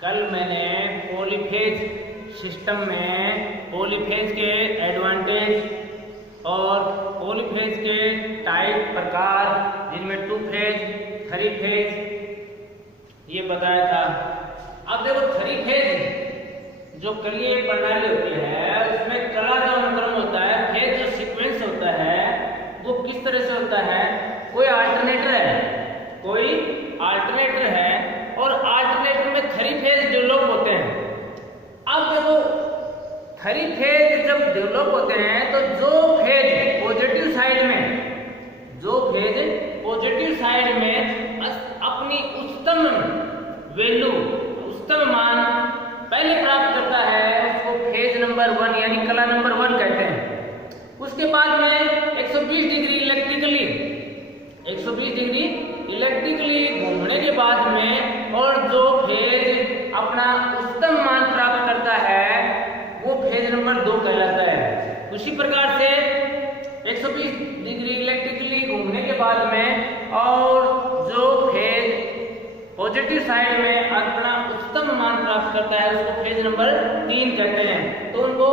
कल मैंने polyphase system में पॉलीफेज के एडवांटेज और पॉलीफेज के टाइप प्रकार जिनमें 2 फेज 3 फेज ये बताया था। अब देखो 3 फेज जो कलीय प्रणाली होती है उसमें कला जो अनुक्रम होता है, फेज जो सीक्वेंस होता है वो किस तरह से होता है। कोई अल्टरनेटर है और अल्टरनेटर में 3 फेज डेवलप होते हैं। अब देखो 3 फेज जब डेवलप होते हैं तो जो फेज पॉजिटिव साइड में अपनी उच्चतम वैल्यू उच्चतम मान पहले प्राप्त करता है उसको फेज नंबर 1 यानी कला नंबर 1 कहते हैं। उसके बाद में 120 डिग्री इलेक्ट्रिकली घूमने के बाद में और जो फेज अपना उच्चतम मान प्राप्त करता है वो फेज नंबर 2 कहलाता है। उसी प्रकार से 120 डिग्री इलेक्ट्रिकली घूमने के बाद में और जो फेज पॉजिटिव साइड में अपना उच्चतम मान प्राप्त करता है उसको फेज नंबर 3 कहते हैं। तो उनको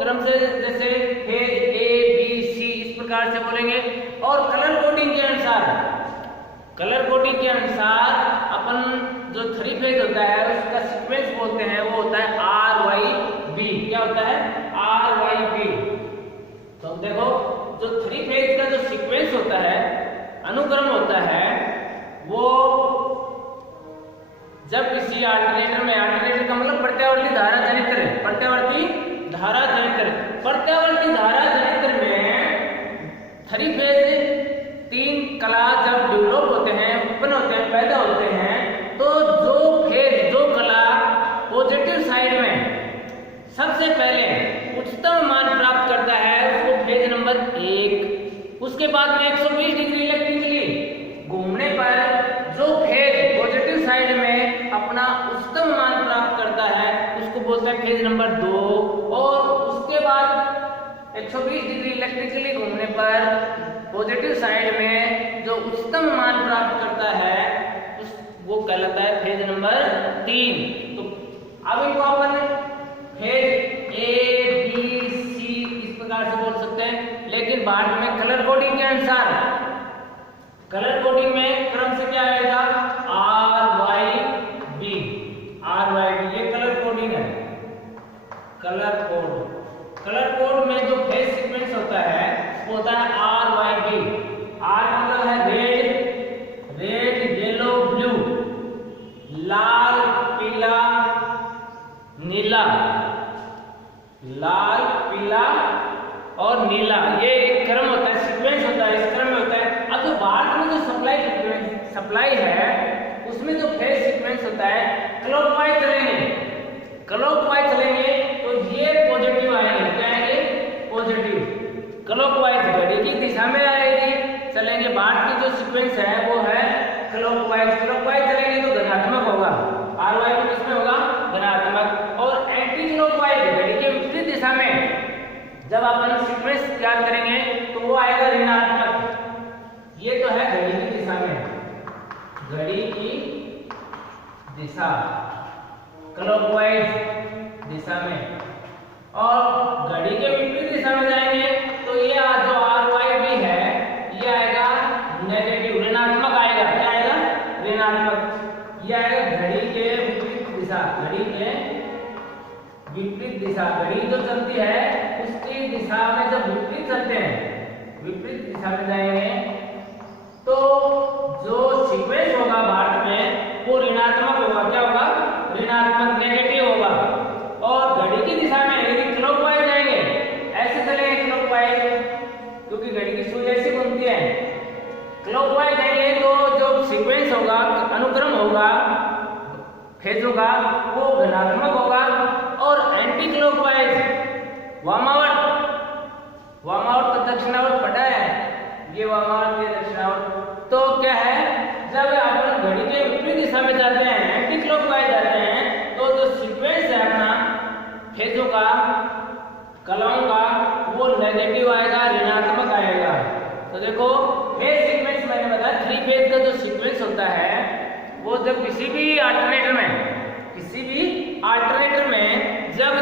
क्रम से जैसे फेज ए बी सी इस प्रकार से बोलेंगे। और कलर कोडिंग के अनुसार अपन जो 3 फेज होता है उसका सीक्वेंस बोलते हैं वो होता है RYB। क्या होता है? RYB। तो देखो जो 3 फेज का जो सीक्वेंस होता है, अनुक्रम होता है, वो जब किसी अल्टरनेटर का मतलब प्रत्यावर्ती धारा जनित्र में 3 फेज 3 कला जब डेवलप होते हैं, उत्पन्न होते हैं, पैदा होते हैं, तो जो कला पॉजिटिव साइड में सबसे पहले उच्चतम मान प्राप्त करता है उसको फेज नंबर 1। उसके बाद में 120 डिग्री इलेक्ट्रिकली घूमने पर जो फेज पॉजिटिव साइड में अपना उच्चतम मान प्राप्त करता है उसको बोलते हैं फेज नंबर 2। और उसके बाद 120 डिग्री इलेक्ट्रिकली घूमने पर पॉजिटिव साइड में जो उच्चतम मान प्राप्त करता है वो कहलाता है फेज नंबर 3। तो अब इनको अपन फेज ए बी सी इस प्रकार से बोल सकते हैं। लेकिन बाद में कलर कोडिंग के अनुसार में क्रम से क्या आएगा? RYB। ये कलर कोडिंग है। कलर कोड में जो फेज सीक्वेंस होता है वो होता है RYB। R मतलब है रेड येलो ब्लू, लाल पीला और नीला। ये एक क्रम होता है, सीक्वेंस होता है, इस क्रम में होता है। अब जो भारत में जो सप्लाई है उसमें जो फेज सीक्वेंस होता है क्लॉकवाइज चलेंगे तो ये पॉजिटिव आएंगे। क्या आएंगे? पॉजिटिव। क्लॉकवाइज घड़ी की दिशा में आएगी चलेंगे। भारत की जो सीक्वेंस है वो है क्लॉकवाइज चलेंगे तो धनात्मक होगा। RYB किसमें होगा? धनात्मक। और एंटी क्लॉकवाइज घड़ी के विपरीत दिशा में जब अपन सीक्वेंस याद करेंगे तो वो आएगा ऋणात्मक। ये तो है घड़ी की दिशा क्लॉकवाइज दिशा में। और घड़ी के विपरीत दिशा में जाएंगे तो ये जो RYB है ये आएगा नेगेटिव, ऋणात्मक आएगा। क्या आएगा? ऋणात्मक। ये आएगा घड़ी के विपरीत दिशा। घड़ी जो चलती है उसकी दिशा में जब विपरीत दिशा में जाएंगे तो जो सीक्वेंस होगा भारत में वो ऋणात्मक होगा। क्या होगा? ऋणात्मक, नेगेटिव होगा। और घड़ी की दिशा में यदि क्लॉकवाइज जाएंगे, ऐसे चलेंगे क्लॉकवाइज, क्योंकि घड़ी की सुई ऐसी घूमती है। क्लॉकवाइज जाएंगे तो जो सीक्वेंस होगा, अनुक्रम होगा फेजों का, वो धनात्मक होगा। और एंटी क्लॉकवाइज वामावर्त तो दक्षिणावर्त पढ़ा है, ये वामावर्त ये दक्षिणावर्त। तो क्या है, जब अपन घड़ी के विपरीत दिशा में जाते हैं, एंटी क्लॉकवाइज जाते हैं, तो जो सीक्वेंस है अपना फेजों का, कलाओं का, वो नेगेटिव आएगा, ऋणात्मक आएगा। तो देखो फेज सीक्वेंस मैंने बताया 3 फेज का जो सीक्वेंस होता है वो जब किसी भी अल्टरनेटर में किसी भी अल्टरनेटर में जब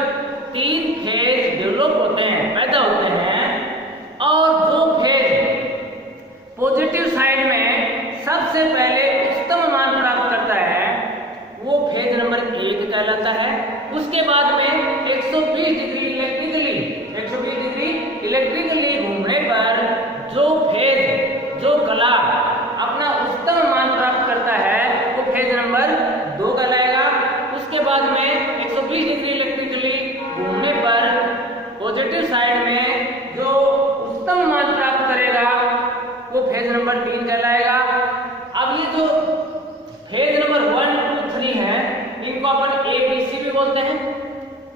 3 फेज डेवलप होते हैं, पैदा होते हैं, और जो फेज पॉजिटिव साइड में सबसे पहले उच्चतम मान प्राप्त करता है वो फेज नंबर 1 कहलाता है। उसके बाद में 120 डिग्री इलेक्ट्रिकली घूमने पर जो फेज, जो कला अपना उच्चतम मान प्राप्त करता है वो फेज नंबर 2 कहलाएगा। उसके बाद में 120 डिग्री इलेक्ट्रिकली घूमने पर पॉजिटिव साइड में जो उच्चतम मान प्राप्त करेगा वो फेज नंबर 3 कहलाएगा। अब ये जो फेज नंबर 1, 2, 3 है, इनको अपन ABC भी बोलते हैं,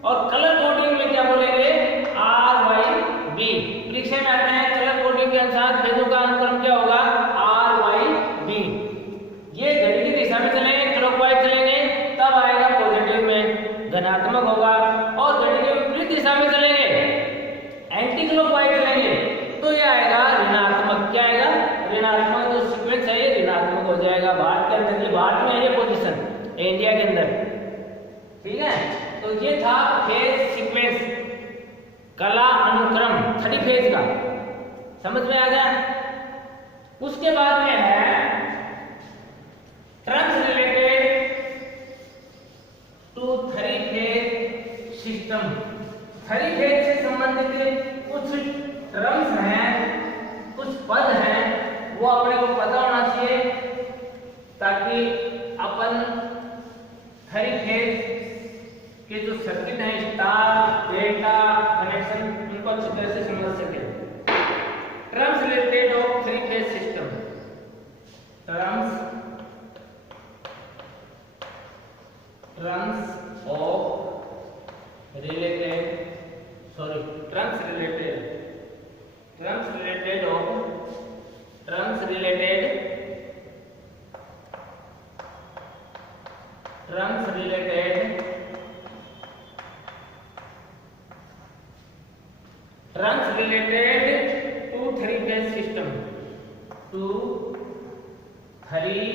और कलर कोडिंग में क्या बोलेंगे, RYB। परीक्षा में आते हैं कलर कोडिंग के अनुसार फेजों का अनुक्रम क्या होगा, RYB। ये घड़ी की दिशा में चलेंगे, क्लॉकवाइज चलेंगे, तब आएगा पॉजिटिव में धनात्मक होगा, और घड़ी के विपरीत दिशा में चलेंगे, एंटी क्लॉकवाइज चलेंगे, तो ये आएगा ऋणात्मक। क्या आएगा, ऋणात्मक। जो सीक्वेंस है ये ऋणात्मक हो जाएगा। भारत के अंदर, ये भारत में है ये पोजीशन, इंडिया के अंदर, ठीक है। तो ये था फेज सीक्वेंस, कला अनुक्रम 3 फेज का, समझ में आ गया। उसके बाद में है terms related to 3 phase system. 3 phase से संबंधित कुछ टर्म्स हैं, कुछ पद हैं, वो अपने को पता होना चाहिए, ताकि अपन 3 फेज के जो सर्किट है, स्टार, डेल्टा कनेक्शन, उनको अच्छी तरह से समझ सके। Terms related of 3 phase system. Terms of related, sorry, terms related to 3 phase system, to 3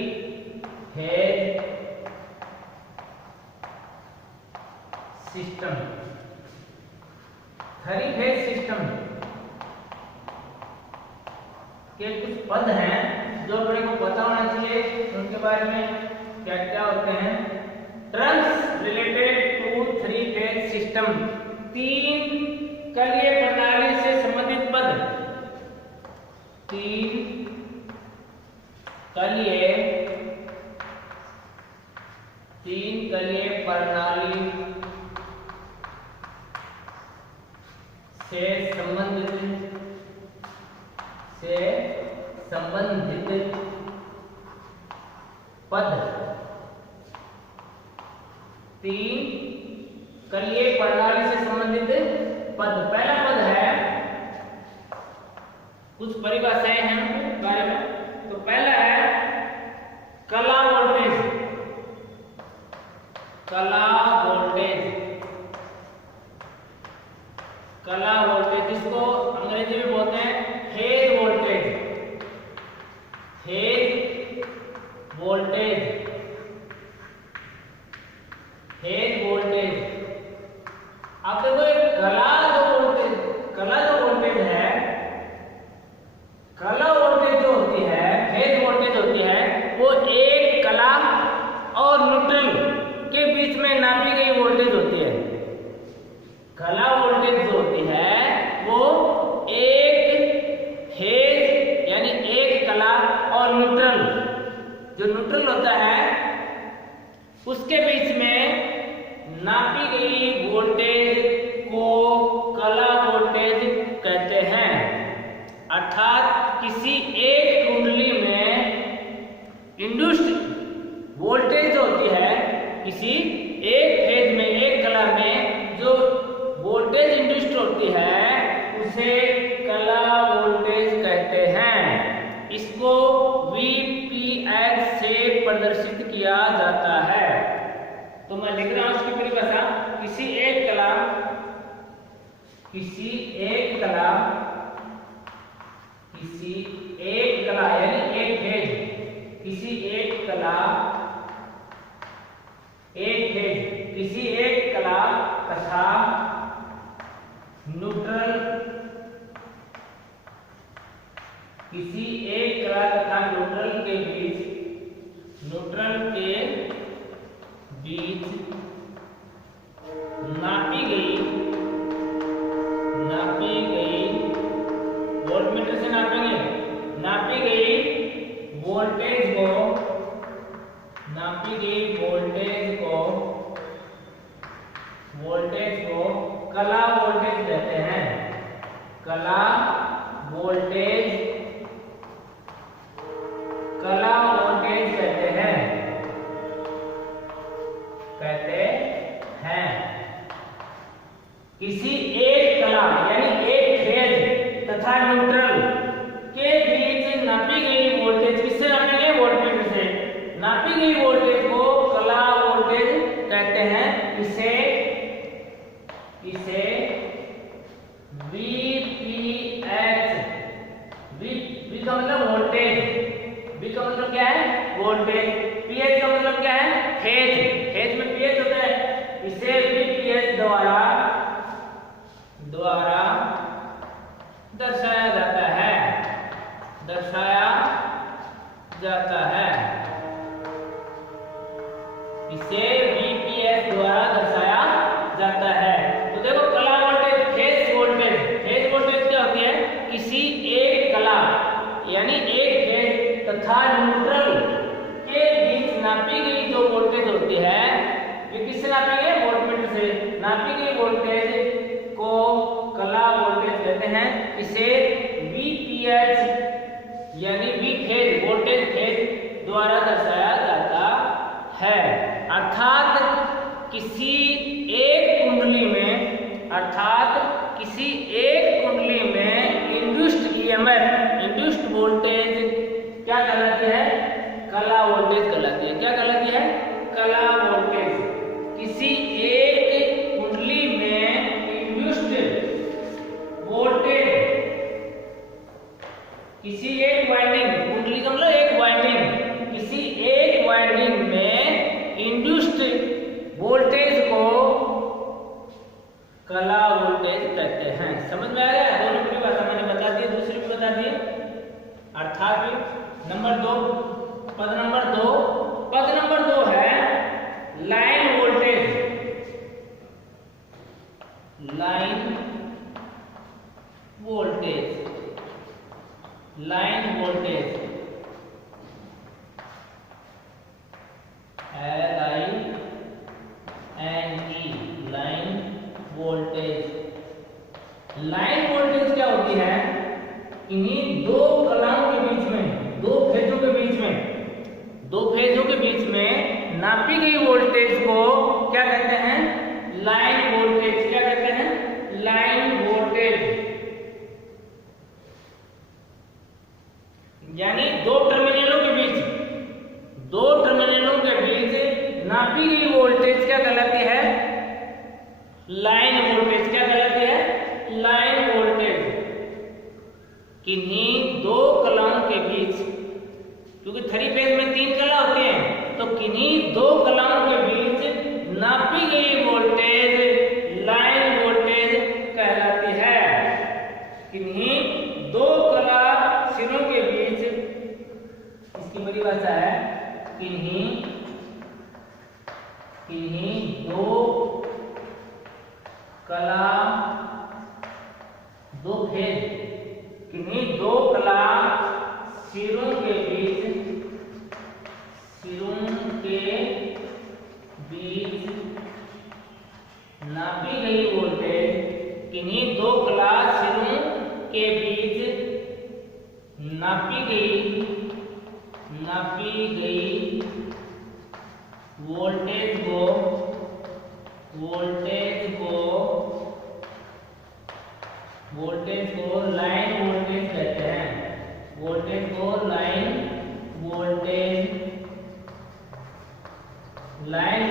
phase system. 3 phase system के कुछ पद हैं जो अपने को पता होना चाहिए, उनके बारे में क्या क्या होते हैं। Terms related to 3 phase system, 3 कलीय प्रणाली से संबंधित पद, 3 कलीय प्रणाली से संबंधित पद, 3 कलीय प्रणाली से संबंधित पद। पहला पद है, कुछ परिभाषाएं हैं उनके बारे में। तो पहला है कला वोल्टेज, जिसको अंग्रेजी में बोलते हैं फेज वोल्टेज। आप देखो एक कला जो वोल्टेज है, कला वोल्टेज जो होती है, फेज वोल्टेज होती है, वो एक कला और न्यूट्रल के बीच में नापी गई वोल्टेज होती है। कला वोल्टेज जो होती है वो एक फेज यानी एक कला और न्यूट्रल, जो न्यूट्रल होता है उसके बीच में नापी गई वोल्टेज को कला वोल्टेज कहते हैं। अर्थात किसी एक कुंडली में इंड्यूस्ड वोल्टेज जो होती है, किसी एक फेज में, एक कला में जो वोल्टेज इंड्यूस्ड होती है उसे कला वोल्टेज कहते हैं। इसको VPX से प्रदर्शित किया जाता है। तो मैं लिख रहा हूं उसकी परिभाषा, किसी एक कला यानी एक फेज, किसी एक कला, एक फेज वोल्टेज को नापी गई वोल्टेज को कला वोल्टेज कहते हैं। कला वोल्टेज कहते हैं। किसी एक कला यानी एक फेज तथा न्यूट्रल के बीच नापी गई वोल्टेज, किससे नापेंगे? वोल्टमीटर से। नापी गई वोल्टेज को कला वोल्टेज कहते हैं। इसे VPH, V का मतलब वोल्टेज, V का मतलब क्या है? वोल्टेज। PH का मतलब क्या है? फेज में PH होता है। इसे VPH द्वारा दर्शाया जाता है। इसे VPH द्वारा दर्शाया जाता है। तो देखो कला वोल्टेज, फेज वोल्टेज क्या होती है? किसी एक कला यानी एक फेज तथा न्यूट्रल के बीच नापी गई जो वोल्टेज होती है, ये किससे नापेंगे? वोल्टमीटर से। नापी गई वोल्टेज को कला वोल्टेज कहते हैं। इसे VPH यानी वोल्टेज फेज द्वारा दर्शाया जाता है। अर्थात किसी एक कुंडली में इंड्यूस्ड EMF, इंड्यूस्ड वोल्टेज क्या कहलाती है? कला वोल्टेज कहलाती है। क्या कहलाती है? कला वोल्टेज। किसी एक कुंडली में इंड्यूस्ड वोल्टेज, किसी एक वाइंडिंग, कुंडली का मतलब एक वाइंडिंग, किसी एक वाइंडिंग में इंड्यूस्ड वोल्टेज को कला वोल्टेज कहते हैं। समझ में आ गया? दोनों की भाषा मैंने बता दी, दूसरी भी बता दी। अर्थात नंबर 2, पद नंबर 2 है line voltage. Line voltage LINE, line voltage क्या होती है? इन्हीं दो कलाओं के बीच में, दो फेजों के बीच में नापी गई वोल्टेज को क्या कहते हैं? Line voltage. क्या कहते हैं? Line voltage. यानी दो टर्मिनलों के बीच नापी गई वोल्टेज क्या कहलाती है? Line voltage. क्या कहलाती है? Line voltage. किन्हीं दो कलाओं के बीच, क्योंकि 3 फेज में 3 कला होती हैं, तो किन्हीं दो कलाओं के बीच नापी गई वोल्टेज लाइन वोल्टेज कहलाती है। किन्हीं दो कला सिरों के बीच, इसकी बड़ी भाषा है किन्हीं दो कला, किन्हीं दो कला सिरों के बीच नापी गई वोल्टेज, किन्हीं दो कला सिरों के बीच नापी गई वोल्टेज को लाइन वोल्टेज कहते हैं। वोल्टेज को लाइन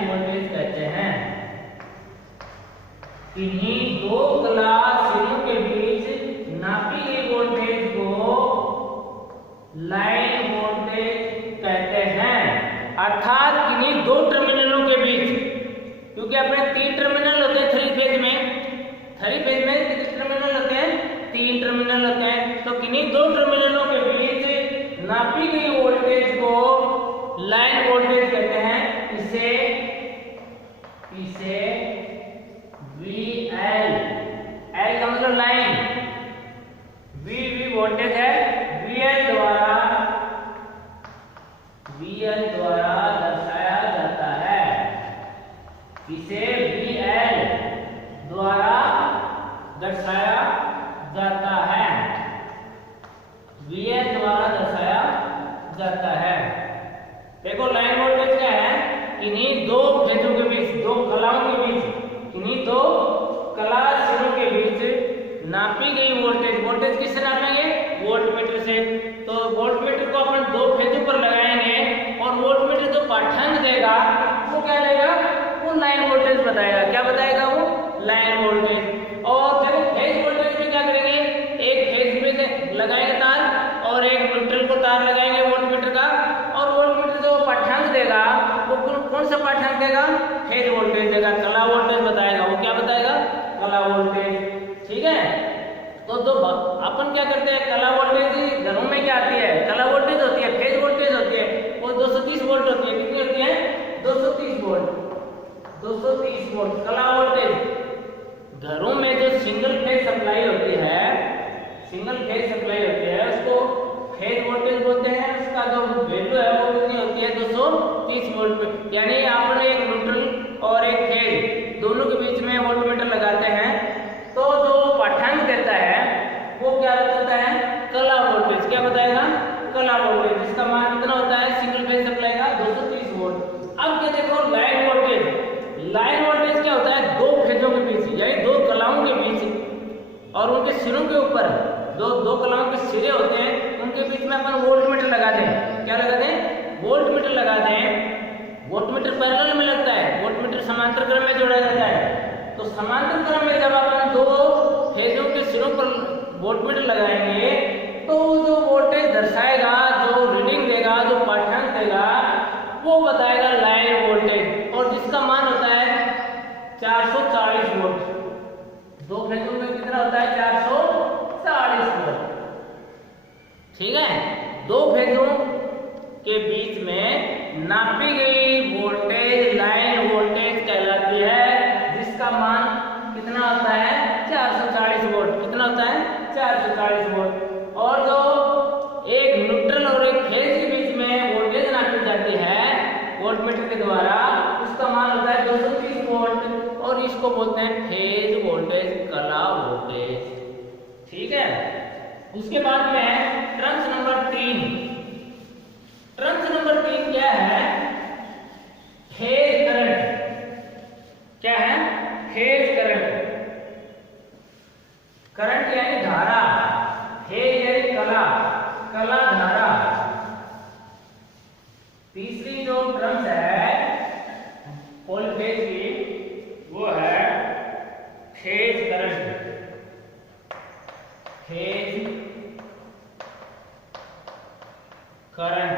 वोल्टेज कहते हैं। इन्हीं दो कला सिरों के बीच नापी गई वोल्टेज को लाइन वोल्टेज कहते हैं। अर्थात किन्हीं दो टर्मिनलों के बीच, क्योंकि अपने 3 टर्मिनल होते हैं 3 फेज में कितने टर्मिनल होते हैं? 3 टर्मिनल होते हैं। तो किन्हीं दो टर्मिनलों के बीच नापी गई वोल्टेज को लाइन वोल्टेज कहते हैं। इसे VL, L का मतलब लाइन, V वोल्टेज है, VL द्वारा जाता है। देखो लाइन वोल्टेज क्या है, इन्हीं दो फेजों के बीच, दो कलाओं के बीच, इन्हीं दो कला सिरों के बीच नापी गई वोल्टेज, वोल्टेज किससे नापेंगे, वोल्टमीटर से। तो वोल्टमीटर को अपन दो फेजों पर लगाएंगे और वोल्टमीटर जो पाठ्यांक देगा वो क्या देगा, वो लाइन वोल्टेज बताएगा। क्या बताएगा, वो लाइन वोल्टेज। और देखो फेज वोल्टेज में क्या करेंगे, एक फेज में लगाएंगे तार और एक न्यूट्रल को तार लगाएंगे वोल्टमीटर का, और वोल्टमीटर जो पाठ्यांक देगा वो कौन सा पाठ्यांक देगा, फेज वोल्टेज देगा, कला वोल्टेज बताएगा। वो क्या बताएगा, कला वोल्टेज। ठीक है, तो अपन क्या करते हैं, कला वोल्टेज घरों में क्या आती है, कला वोल्टेज होती है, फेज वोल्टेज होती है, वो 230 वोल्ट होती है। कितनी होती है, 230 वोल्ट, 230 वोल्ट कला वोल्टेज। घरों में जो सिंगल फेज सप्लाई होती है, सिंगल फेज सप्लाई होती है, उसको फेज वोल्टेज बोलते हैं। उसका जो वैल्यू है वो कितनी होती है, 230 वोल्ट पे। यानी आपने एक न्यूट्रल और एक फेज दोनों के बीच में वोल्टमीटर लगाते हैं तो जो पाठ्यांक देता है वो क्या बताता है, कला वोल्टेज। क्या बताएगा, कला वोल्टेज, जिसका मान कितना होता है सिंगल फेज सप्लाई का, 230 वोल्ट। अब क्या देखो लाइन वोल्टेज, लाइन वोल्टेज क्या होता है, दो फेजों के बीच यानी दो कलाओं के बीच और उनके सिरों के ऊपर, दो कलाओं के सिरे होते हैं, उनके बीच में अपन वोल्टमीटर लगा दें। क्या लगा दें, वोल्टमीटर लगा दें। वोल्टमीटर पैरेलल में लगता है, वोल्टमीटर समांतर क्रम में जोड़ा जाता है। तो समांतर क्रम में जब अपन दो फेजों के सिरों पर वोल्टमीटर लगाएंगे तो जो वोल्टेज दर्शाएगा, जो रीडिंग देगा, जो पाठ्यांक देगा वो बताएगा लाइन वोल्टेज, और जिसका मान होता है 440 वोल्ट। दो फेजों में कितना होता है, 440 वोल्ट। ठीक है, दो फेजों के बीच में नापी गई वोल्टेज लाइन वोल्टेज कहलाती है, जिसका मान कितना होता है, 440 वोल्ट। कितना होता है, 440 वोल्ट। और जो एक न्यूट्रल और एक फेज के बीच में वोल्टेज नापी जाती है वोल्टमीटर के द्वारा, उसका मान होता है 230 वोल्ट, और इसको बोलते हैं फेज वोल्टेज, कला वोल्टेज। ठीक है, उसके बाद में है ट्रंच नंबर 3। ट्रंच नंबर 3 क्या है, फेज करंट। क्या है, फेज करंट। करंट यानी धारा, फेज यानी कला, कला धारा। तीसरी जो ट्रंच है पॉलीफेज की वो है phase current, phase current,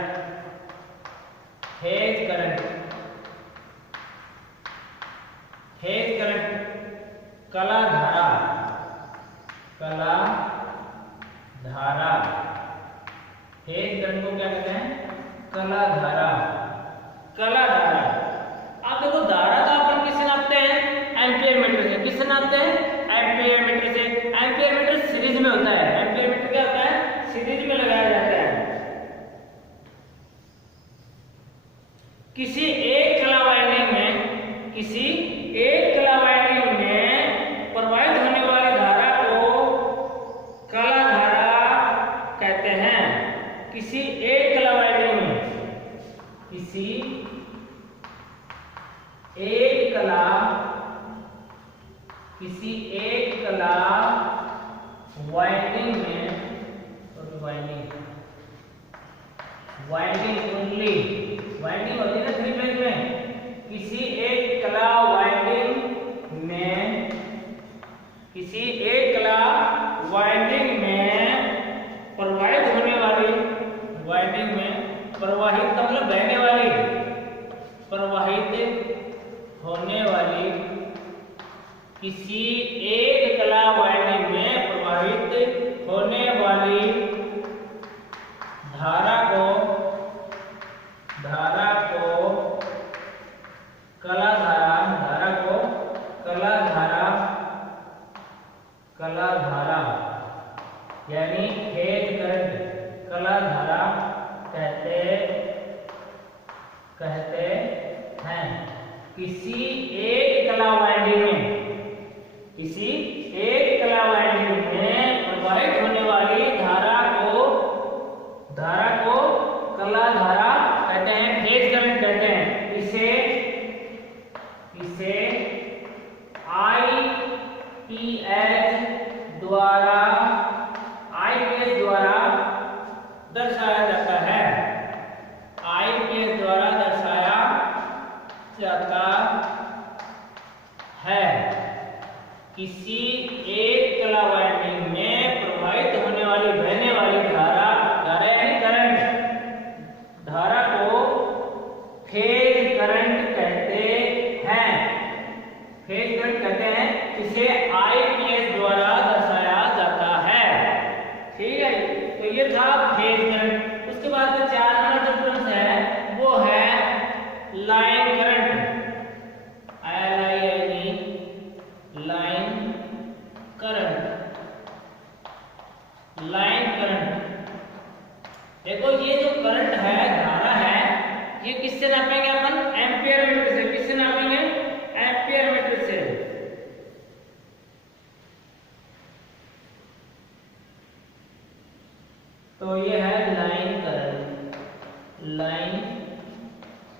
phase current, phase current, कला धारा, कला धारा। फेज करंट को क्या कहते हैं, कला धारा, कला धारा। आप देखो धारा का अपन किससे नापते हैं, एम्पियर मीटर से। किससे नापते हैं, एम्पियर मीटर से। एम्पियर मीटर सीरीज में होता है, एम्पियर मीटर क्या होता है, सीरीज में लगाया जाता है। किसी एक कला वाइंडिंग में, किसी एक कला वाइंडिंग में प्रवाहित होने वाली धारा को कला धारा कहते हैं। किसी एक कला वाइंडिंग में, किसी एक कला, किसी एक कला वाइंडिंग में, वाइंडिंग, वाइंडिंग ओनली, वाइंडिंग होती है ना 3 फेज में। किसी एक कला वाइंडिंग में, किसी एक कला वाइंडिंग में प्रवाहित होने वाली, वाइंडिंग में प्रवाहित का मतलब बहने वाली, प्रवाहित होने वाली, किसी एक कला वाइंडिंग में प्रवाहित होने वाली धारा को, धारा को कला धारा, धारा को कला धारा, कला धारा यानी फेज करंट, कला धारा कहते हैं। किसी एक कला वाइंडिंग में, किसी एक कला वाइंडिंग में प्रवाहित होने वाली धारा को कला धारा किसी एक कला वाइंडिंग में प्रवाहित होने वाली बहने वाली धारा यानी करंट, धारा को फेज करंट कहते हैं। फेज करंट कहते हैं, इसे आईपीएस द्वारा दर्शाया जाता है। ठीक है, तो ये था फेज करंट। उसके बाद में 4 नंबर जो डिफरेंस है वो है line current, line current. Line current देखो, ये जो करंट है, धारा है, ये किससे नापेंगे अपन? एम्पियर मीटर से। किससे नापेंगे? एम्पियर मीटर से। तो ये है line current. Line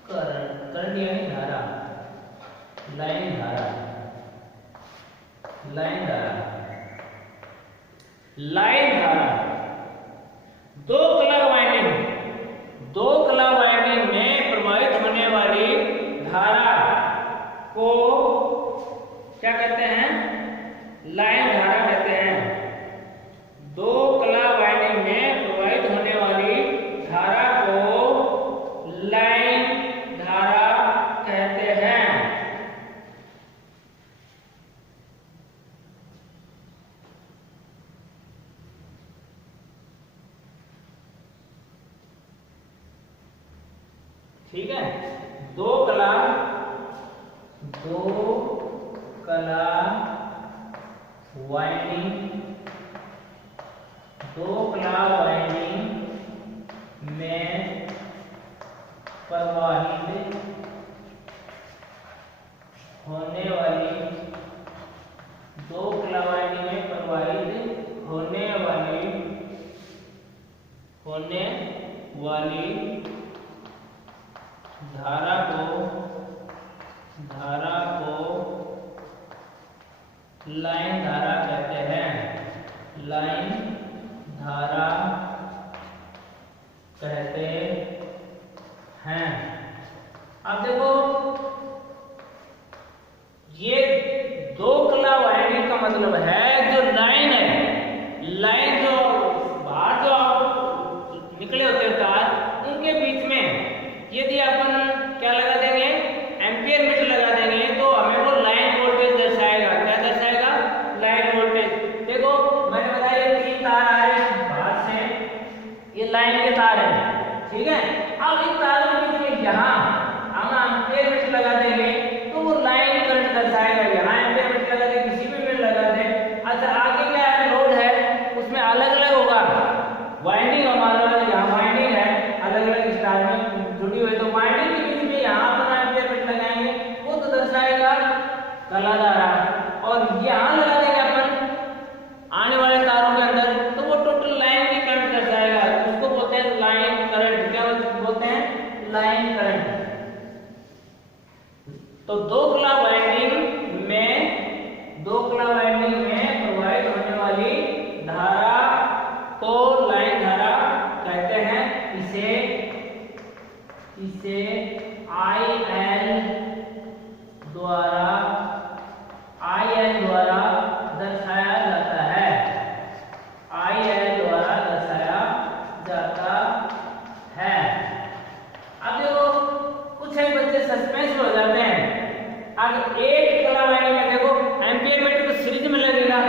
current, current यानी धारा, लाइन धारा, लाइन धारा। लाइन धारा दो कला वाइंडिंग में प्रवाहित होने वाली धारा को क्या कहते हैं? लाइन धारा कहते हैं। दो कला वाइंडिंग में प्रवाहित होने वाली धारा को लाइन धारा कहते हैं। ठीक है, दो कला वाइंडिंग, दो कला वाइंडिंग में प्रवाहित होने वाली, दो कला वाइंडिंग में प्रवाहित होने वाली धारा को लाइन धारा कहते हैं। लाइन धारा कहते हैं। अब देखो, ये दो कला वाइंडिंग का मतलब है जो लाइन है, लाइन जो बाहर जो निकले होते हैं तार, उनके बीच में यदि अपन क्या लगा देंगे? एम्पियर मीटर लगा देंगे, तो हमें वो लाइन वोल्टेज दर्शाएगा। क्या दर्शाएगा? Line voltage. देखो, मैंने बताया ये 3 तार आ रहे हैं बाहर से, ये लाइन के तार हैं। ठीक है, अब इन तारों के बीच में यहाँ हम एम्पियर मीटर लगा देंगे तो वो लाइन करंट दर्शाएगा। यहाँ एम्पियर मीटर लगा दे, किसी भी मीटर लगा दे। अच्छा, आगे क्या है? लोड है, उसमें अलग अलग होगा वाइंडिंग। हमारा यहाँ वाइंडिंग है, अलग अलग स्टार में जुड़ी हुई, तो वाइंडिंग के बीच में यहाँ पर एम्पियर मीटर लगाएंगे, वो तो दर्शाएगा कला धारा। और यहाँ लगा देंगे अपन आने वाले तारों के अंदर, तो वो टोटल लाइन की करंट दर्शाएगा। उसको बोलते हैं लाइन करंट। क्या बोलते हैं? Line current. तो दो कला वाइंडिंग में प्रवाहित होने वाली धारा को लाइन धारा कहते हैं। इसे IL द्वारा दर्शाया जाता है। IL द्वारा दर्शाया जाता है। अब देखो, कुछ है बच्चे सस्पेंस में हो जाते हैं। अब एक कला वाइंडिंग में देखो, एम्पियर मीटर तो सीरीज में लगेगा,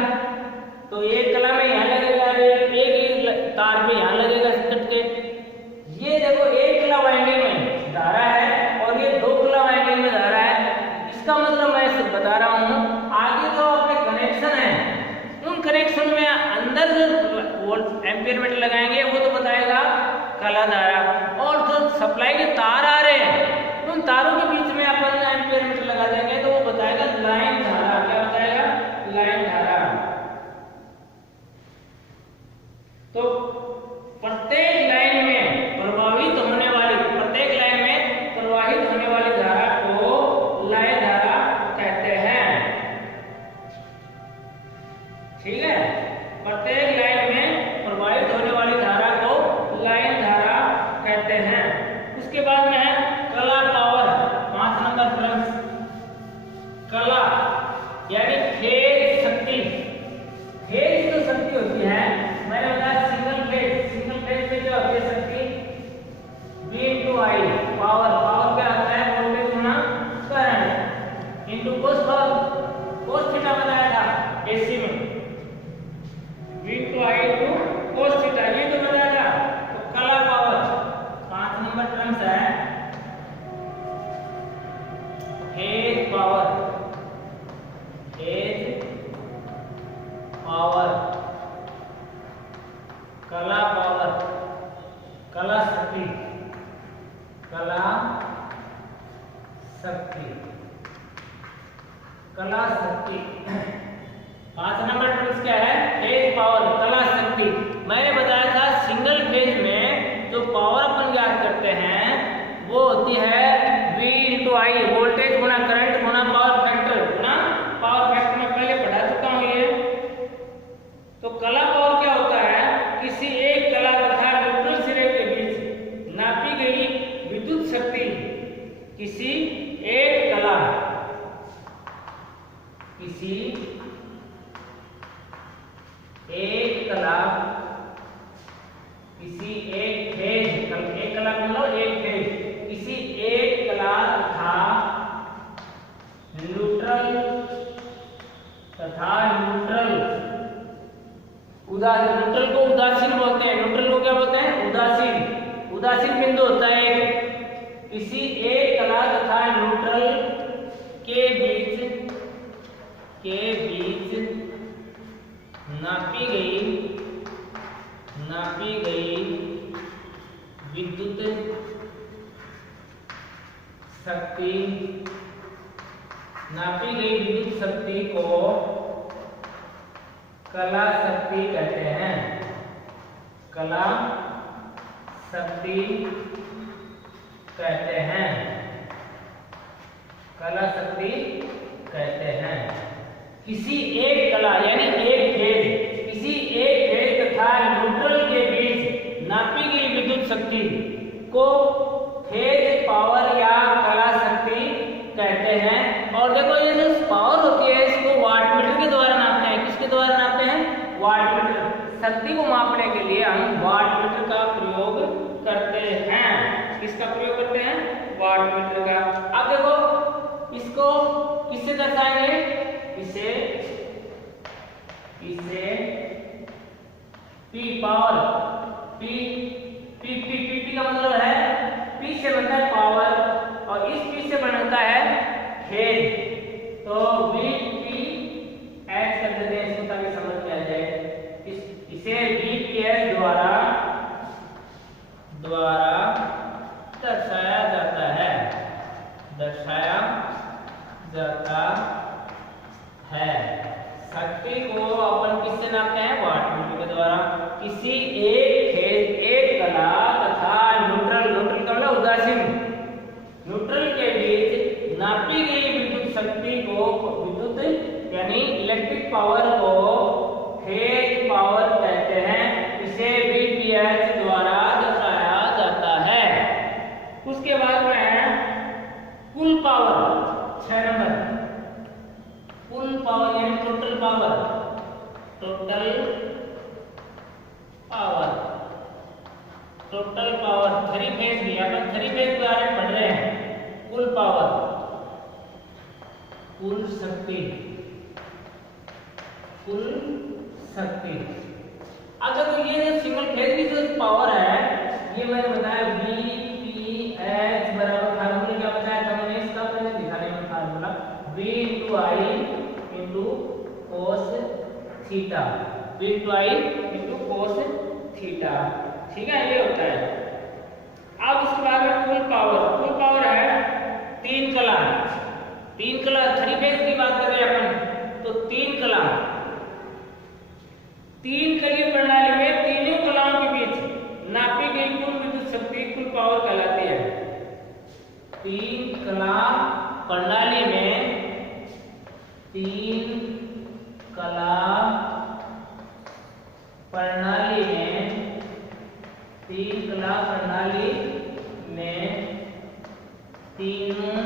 तो एक कला में यहाँ लगेगा, एक तार पे यहाँ लगेगा कट के। ये देखो, एक कला वाइंडिंग में धारा है और ये दो कला वाइंडिंग में धारा है। इसका मतलब मैं बता रहा हूँ, आगे जो अपने कनेक्शन है, उन कनेक्शन में अंदर जो एम्पियर मीटर लगाएंगे वो तो बताएगा कला धारा, और जो सप्लाई के तार आ रहे हैं उन तारों के बीच में अपन एम्पियर मीटर लगा देंगे तो वो बताएगा लाइन धारा। क्या बताएगा? लाइन धारा। तो प्रत्येक लाइन में प्रवाहित होने वाली धारा को लाइन धारा कहते हैं। ठीक है, प्रत्येक लाइन में प्रवाहित होने वाली धारा को लाइन धारा कहते हैं। उसके बाद में है कला पावर। 5 नंबर प्लस कला यानी phase into I, power, power क्या होता है, वोल्टेज गुना current, into cos, cos theta बताया था एसी में, V into I into cos theta, ये तो बताया था। तो कला पावर 5 नंबर टर्म्स है फेज पावर, फेज पावर, कला पावर, कला शक्ति, कला शक्ति, कला शक्ति। 5 नंबर टर्म्स क्या है, फेज पावर, कला शक्ति। मैंने बताया था सिंगल फेज में जो पावर अपन ज्ञात करते हैं वो होती है V इंटू आई, वोल्टेज गुना करंट गुना पावर फैक्टर, गुना पावर फैक्टर। मैं पहले पढ़ा चुका हूं ये। तो कला पावर क्या होता है, किसी एक कला तथा न्यूट्रल सिरे के बीच नापी गई विद्युत शक्ति, किसी एक कला, किसी एक कला, किसी एक फेज, एक कला मतलब एक फेज, किसी एक कला तथा न्यूट्रल न्यूट्रल को उदासीन बोलते हैं, न्यूट्रल को क्या बोलते हैं, उदासीन, उदासीन बिंदु होता है। किसी एक कला तथा न्यूट्रल के बीच नापी गई विद्युत शक्ति, नापी गई विद्युत शक्ति को कला शक्ति कहते हैं, कला शक्ति कहते हैं, कला शक्ति कहते हैं। किसी एक कला यानी एक फेज, किसी एक फेज तथा न्यूट्रल के बीच नापी गई विद्युत शक्ति को फेज पावर या कला शक्ति कहते हैं। और देखो ये जो पावर होती है इसको वाटमीटर के द्वारा नापते हैं। किसके द्वारा नापते हैं, वाटमीटर। शक्ति को मापने के लिए हम वाटमीटर का प्रयोग करते हैं। किसका प्रयोग करते हैं, वाटमीटर का। अब देखो इसको किससे दर्शाएंगे, इसे P पावर, P का मतलब है P से बनता है पावर और इस P से बनता है फेज। तो VPH कर देते हैं इसको ताकि समझ में आ जाए। इसे VPH द्वारा दर्शाया जाता है, दर्शाया जाता है। शक्ति को अपन किससे नापते हैं, वाटमीटर के द्वारा। किसी एक फेज, एक कला तथा न्यूट्रल का मतलब उदासीन, न्यूट्रल के बीच नापी गई विद्युत शक्ति को, विद्युत यानी इलेक्ट्रिक पावर को फेज पावर कहते हैं। इसे VPH द्वारा दर्शाया जाता है। उसके बाद में है कुल पावर, 6 नंबर, कुल पावर यानी total power, total power, total power. 3 phase की अपन 3 फेज के बारे में पढ़ रहे हैं। कुल पावर, कुल शक्ति, कुल शक्ति। अगर तो ये जो सिंगल फेज की जो पावर है ये मैंने बताया VPH बराबर फार्मूला क्या बताया था मैंने, इसका पहले दिखाने में formula V into I into cos theta, V into I into cos theta. ठीक है, ये होता है। अब उसके बाद में कुल पावर है 3 कला, 3 कला 3 फेज की बात कर रहे हैं अपन। तो 3 कला, 3 कलीय प्रणाली में तीनों कलाओं के बीच नापी गई कुल विद्युत शक्ति कुल पावर कहलाती है। 3 कला प्रणाली में, 3 कला प्रणाली में, 3 कला प्रणाली में तीनों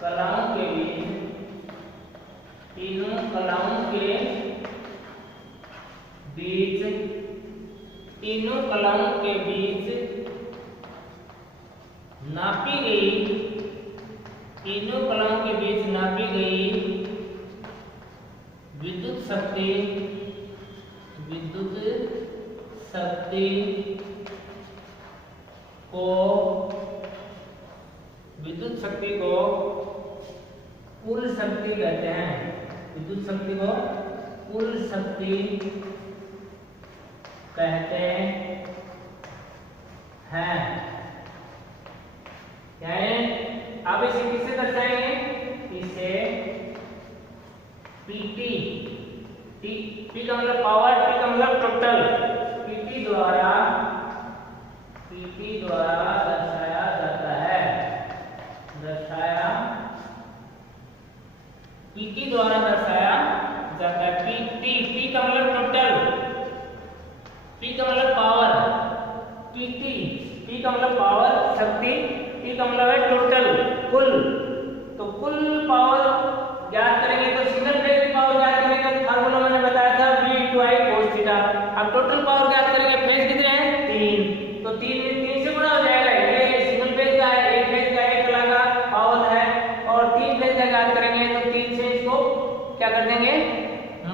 कलाओं के बीच, तीनों कलाओं के बीच तीनों कलाओं के बीच नापी गई, तीनों कलाओं के बीच नापी गई विद्युत शक्ति, विद्युत शक्ति को, विद्युत शक्ति को कुल शक्ति कहते हैं। विद्युत शक्ति को कुल शक्ति कहते हैं। यानी अब इसे किससे दर्शाएंगे? इसे पीटी, पी का मतलब पावर, टी का मतलब टोटल, पीटी द्वारा दर्शाया जाता है, दर्शाया, पीटी द्वारा दर्शाया जाता है। पीटी, पी का मतलब टोटल, पी का मतलब पावर, पीटी, पी का मतलब पावर शक्ति, टी का मतलब है टोटल कुल। तो कुल पावर ज्ञात करेंगे तो सिंगल फेज की पावर ज्ञात करेंगे तो फार्मूला मैंने बताया था V/I cos थीटा। अब टोटल पावर ज्ञात करेंगे, फेज कितने हैं? 3, तो 3 से गुणा हो जाएगा। ये सिंगल फेज का है, एक फेज का एक कला का पावर है, और 3 फेज का ज्ञात करेंगे तो 3 से इसको क्या कर देंगे?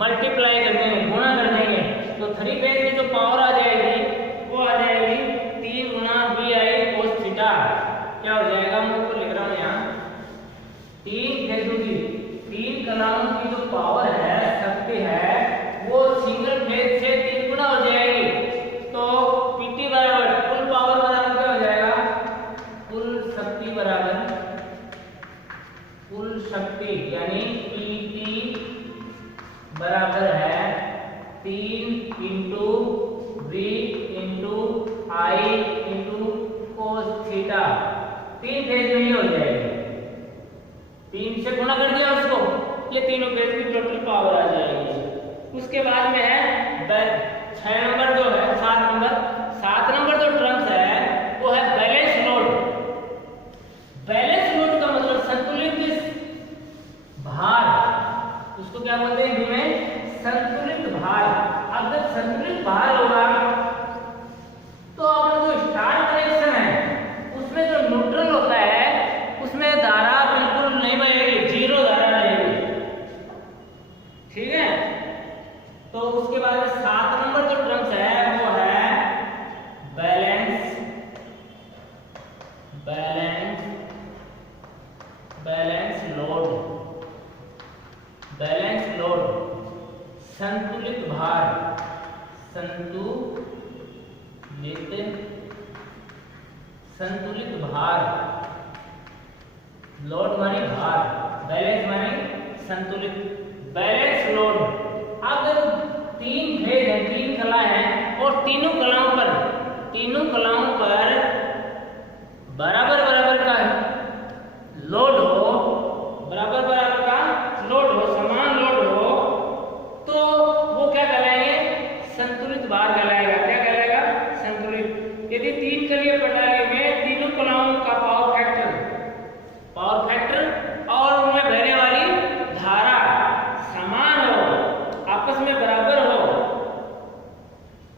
मल्टीप्लाई कर देंगे, गुणा कर देंगे। तो 3 फेज की जो पावर आ जाएगी वो आ जाएगी 3 गुना V/I cos थीटा। क्या हो जाएगा? मैं ऊपर लिख रहा हूँ यहाँ, 3 फेजों की, 3 कलाओं की जो पावर है, शक्ति है, वो सिंगल फेज से 3 गुना हो जाएगी। तो पीटी बराबर कुल पावर बराबर क्या हो जाएगा? कुल शक्ति बराबर, कुल शक्ति यानी पीटी बराबर है 3 into V into I into cos theta. 3 phase में ही हो जाएगी, 3 से गुणा कर दिया उसको, ये तीनों फेज की टोटल पावर आ जाएगी। उसके बाद में है 6 नंबर जो है, 7 नंबर जो टर्म्स है वो है बैलेंस लोड। बैलेंस लोड का मतलब संतुलित भार, उसको क्या बोलते हैं हिंदी में? संतुलित भार। अब जब संतुलित भार होगा तो अपना जो स्टार कनेक्शन है उसमें जो न्यूट्रल होता है उसमें धारा बिल्कुल नहीं बहेगी, 0 धारा रहेगी, ठीक है। तो उसके बाद 7 नंबर जो टर्म्स है वो है बैलेंस, लोड, बैलेंस लोड, संतुलित भार, संतुलित भार, लोड माने भार, बैलेंस माने संतुलित, बैलेंस लोड। अगर 3 फेज है, 3 कला है और तीनों कलाओं पर बराबर का लोड हो, बराबर का लोड हो, समान लोड हो, तो वो क्या कहलाएंगे? संतुलित भार कहलाएगा। क्या कहलाएगा? संतुलित। यदि 3 कलीय प्रणाली में तीनों कलाओं का पावर फैक्टर और उनमें बहने वाली धारा समान हो, आपस में बराबर हो,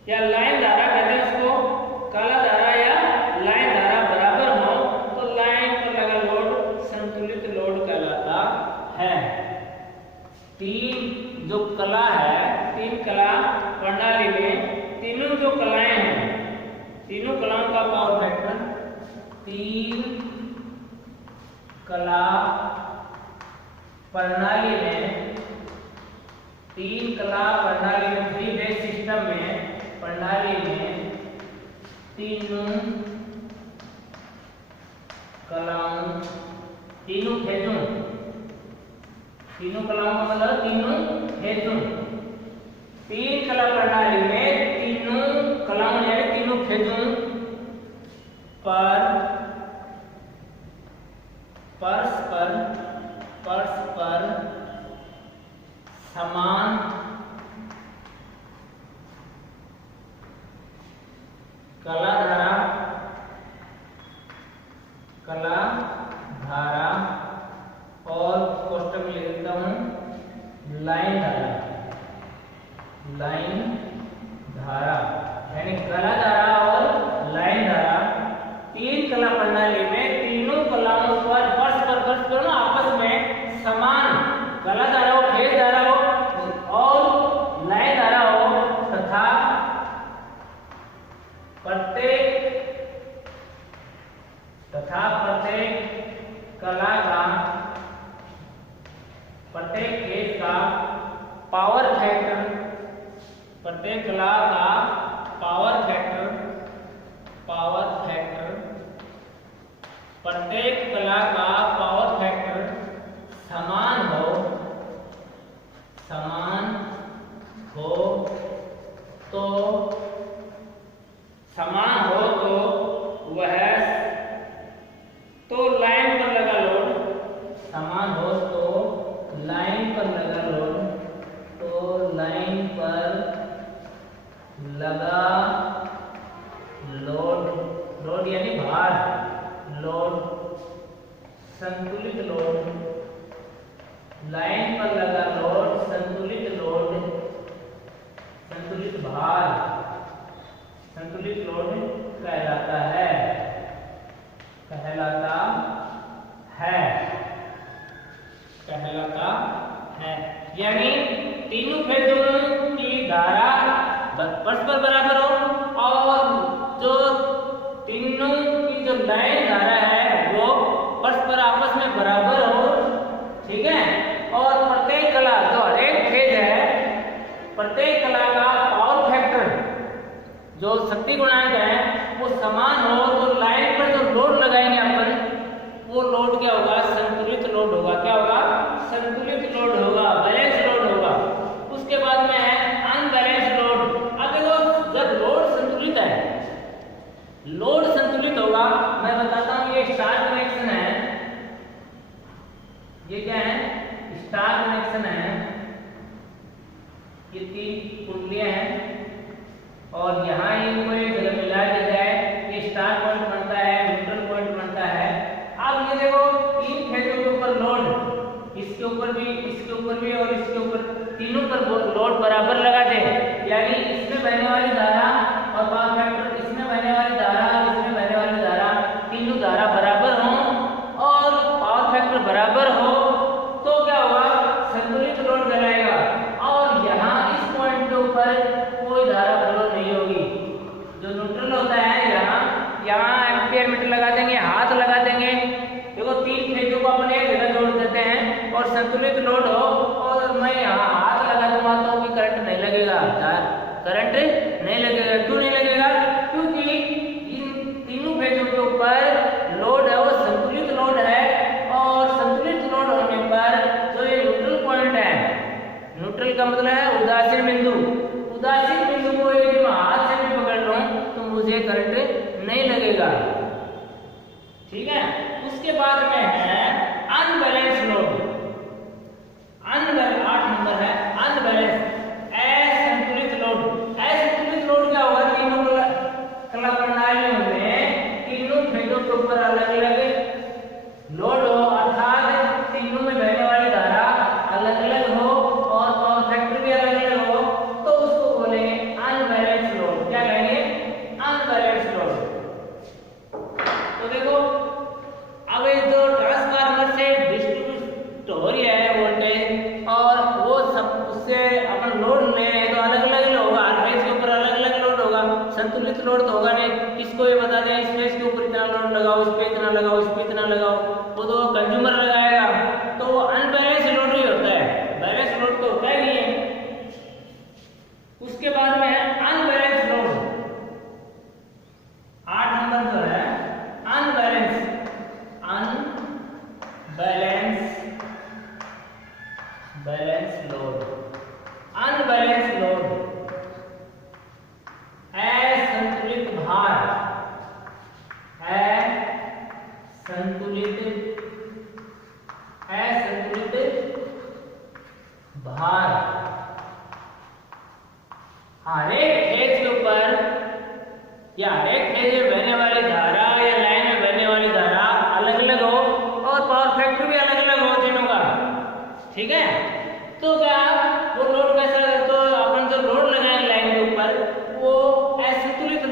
या लाइन धारा कहते हैं उसको, काला धारा या लाइन धारा बराबर हो, तो लाइन पर लगा लोड संतुलित लोड कहलाता है। 3 जो कला है, 3 कला प्रणाली में तीनों जो कलाएं हैं, तीनों कलाओं का पावर फैक्टर, 3 कला प्रणाली में, 3 कला प्रणाली में, 3 फेज सिस्टम में, प्रणाली में तीनों कलाओं, तीनों फेजों, तीनों कलाओं का मतलब तीनों फेजों, 3 कला प्रणाली में तीनों कलाओं यानी तीनों फेजों पर परस्पर समान कला धारा और कोष्टक में लिखता हूं लाइन धारा यानी कला धारा और लाइन धारा, तीन कला प्रणाली में तीनों कलाओं पर परस्पर दोनों आपस में समान कला धारा हो, फेज धारा हो और लाइन धारा हो तथा प्रत्येक कला का प्रत्येक फेज का पावर फैक्टर, प्रत्येक कला का पावर फैक्टर प्रत्येक कला का पावर फैक्टर समान हो तो वह तो लाइन पर लगा लोड समान हो तो लाइन पर लगा लोड यानी भार, लोड संतुलित लोड, लाइन पर लगा लोड संतुलित भार, संतुलित लोड कहलाता है यानी तीनों फेजों की धारा परस्पर बराबर हो और जो तीनों की जो लाइन धारा है वो परस्पर आपस में बराबर हो, ठीक है। और प्रत्येक कला जो एक फेज है, प्रत्येक कला का पावर फैक्टर जो शक्ति गुणांक है वो समान हो तो लाइन पर जो लोड लगाएंगे अपन वो लोड क्या होगा, संतुलित लोड होगा। क्या होगा, संतुलित लोड होगा, बैलेंस लोड होगा। उसके बाद में है अनबैलेंस लोड। अब देखो जब लोड संतुलित है, लोड संतुलित होगा, मैं बताता हूं ये स्टार कनेक्शन है, ये क्या है, स्टार कनेक्शन है, ये तीन कुंडलियां हैं और यहाँ इनको एक मिला दिया जाए, ये स्टार पॉइंट बनता है, न्यूट्रल पॉइंट बनता है। अब ये देखो तीन फेजों के ऊपर लोड, इसके ऊपर भी और इसके ऊपर, तीनों पर लोड बराबर लगा दे, यानी इसमें बहने वाली धारा और पावर फैक्टर, इसमें बहने वाली धारा और इसमें बहने वाली धारा, तीनों धारा बराबर हो और पावर फैक्टर बराबर हो तो क्या होगा, संतुलित लोड कहलाएगा। और यहाँ इस पॉइंट के ऊपर कोई धारा फ्लो नहीं होगी, जो न्यूट्रल होता है यहाँ एम्पियर मीटर लगा देंगे, हाथ लगा देंगे। देखो तीन फेजों को अपन एक जगह जोड़ देते हैं और संतुलित लोड हो और मैं यहाँ हाथ लगा दूंगा तो भी करंट नहीं लगेगा, करंट नहीं लगेगा। क्यों नहीं लगेगा, क्योंकि इन तीनों फेजों के ऊपर लोड है वो संतुलित लोड है और संतुलित लोड होने पर जो ये न्यूट्रल पॉइंट है, न्यूट्रल का मतलब है उदासीन बिंदु, उदासीन बिंदु को यदि मैं हाथ से भी पकड़ लूं तो मुझे करंट नहीं लगेगा, ठीक है। उसके बाद में है अनबैलेंस लोड, 8 नंबर है अनबैलेंस, असंतुलित लोड। असंतुलित लोड क्या होगा, तीनों कला प्रणालियों में तीनों फेजों के ऊपर अलग अलग लोड हो, अर्थात तीनों में बहने वाली धारा अलग अलग हो और पावर फैक्टर भी अलग अलग हो तो उसको बोलेंगे अनबैलेंस लोड। क्या कहेंगे, अनबैलेंस लोड। तो देखो अब ये जो ट्रांसफार्मर से डिस्ट्रीब्यूट हो रही है वोल्टेज और वो सब उससे अपन लोड ले रहे हैं तो अलग अलग होगा, हर फेज के ऊपर अलग अलग लोड होगा, संतुलित लोड तो होगा नहीं। किसको ये बता दें इस फेज के ऊपर इतना लोड लगाओ, इस पे इतना लगाओ, इस पे इतना लगाओ, वो तो कंज्यूमर लगाएगा, तो वो अनबैलेंस लोड ही होता है, बैलेंस लोड तो होता ही नहीं है। उसके बाद में है अनबैलेंस लोड, 8 नंबर जो है अनबैलेंस लोड। अनबैलेंस लोड असंतुलित भार, असंतुलित भार। हर एक फेज के ऊपर या हर एक फेज में बहने वाली धारा या लाइन में बहने वाली धारा अलग अलग हो और पावर फैक्टर भी अलग अलग हो तीनों का, ठीक है। तो क्या वो लोड कैसा, तो अपन जो लोड लगाएंगे लाइन के ऊपर वो असंतुलित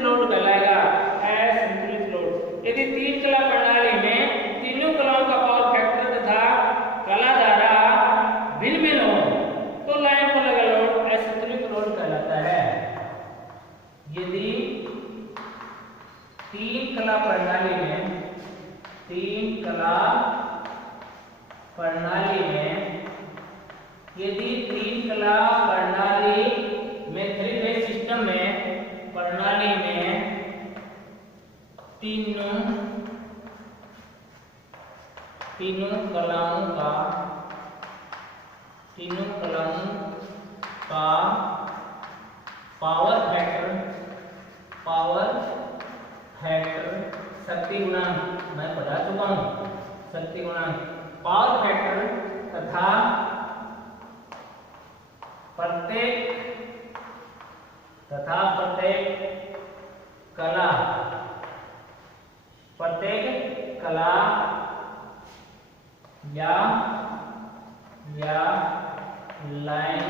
कला प्रणाली में यदि 3 कला प्रणाली में 3 फेज सिस्टम में प्रणाली में तीनों कलाओं का पावर फैक्टर शक्ति गुणांक मैं पढ़ा चुका हूँ। शक्ति गुणांक पावर फैक्टर तथा प्रत्येक कला या लाइन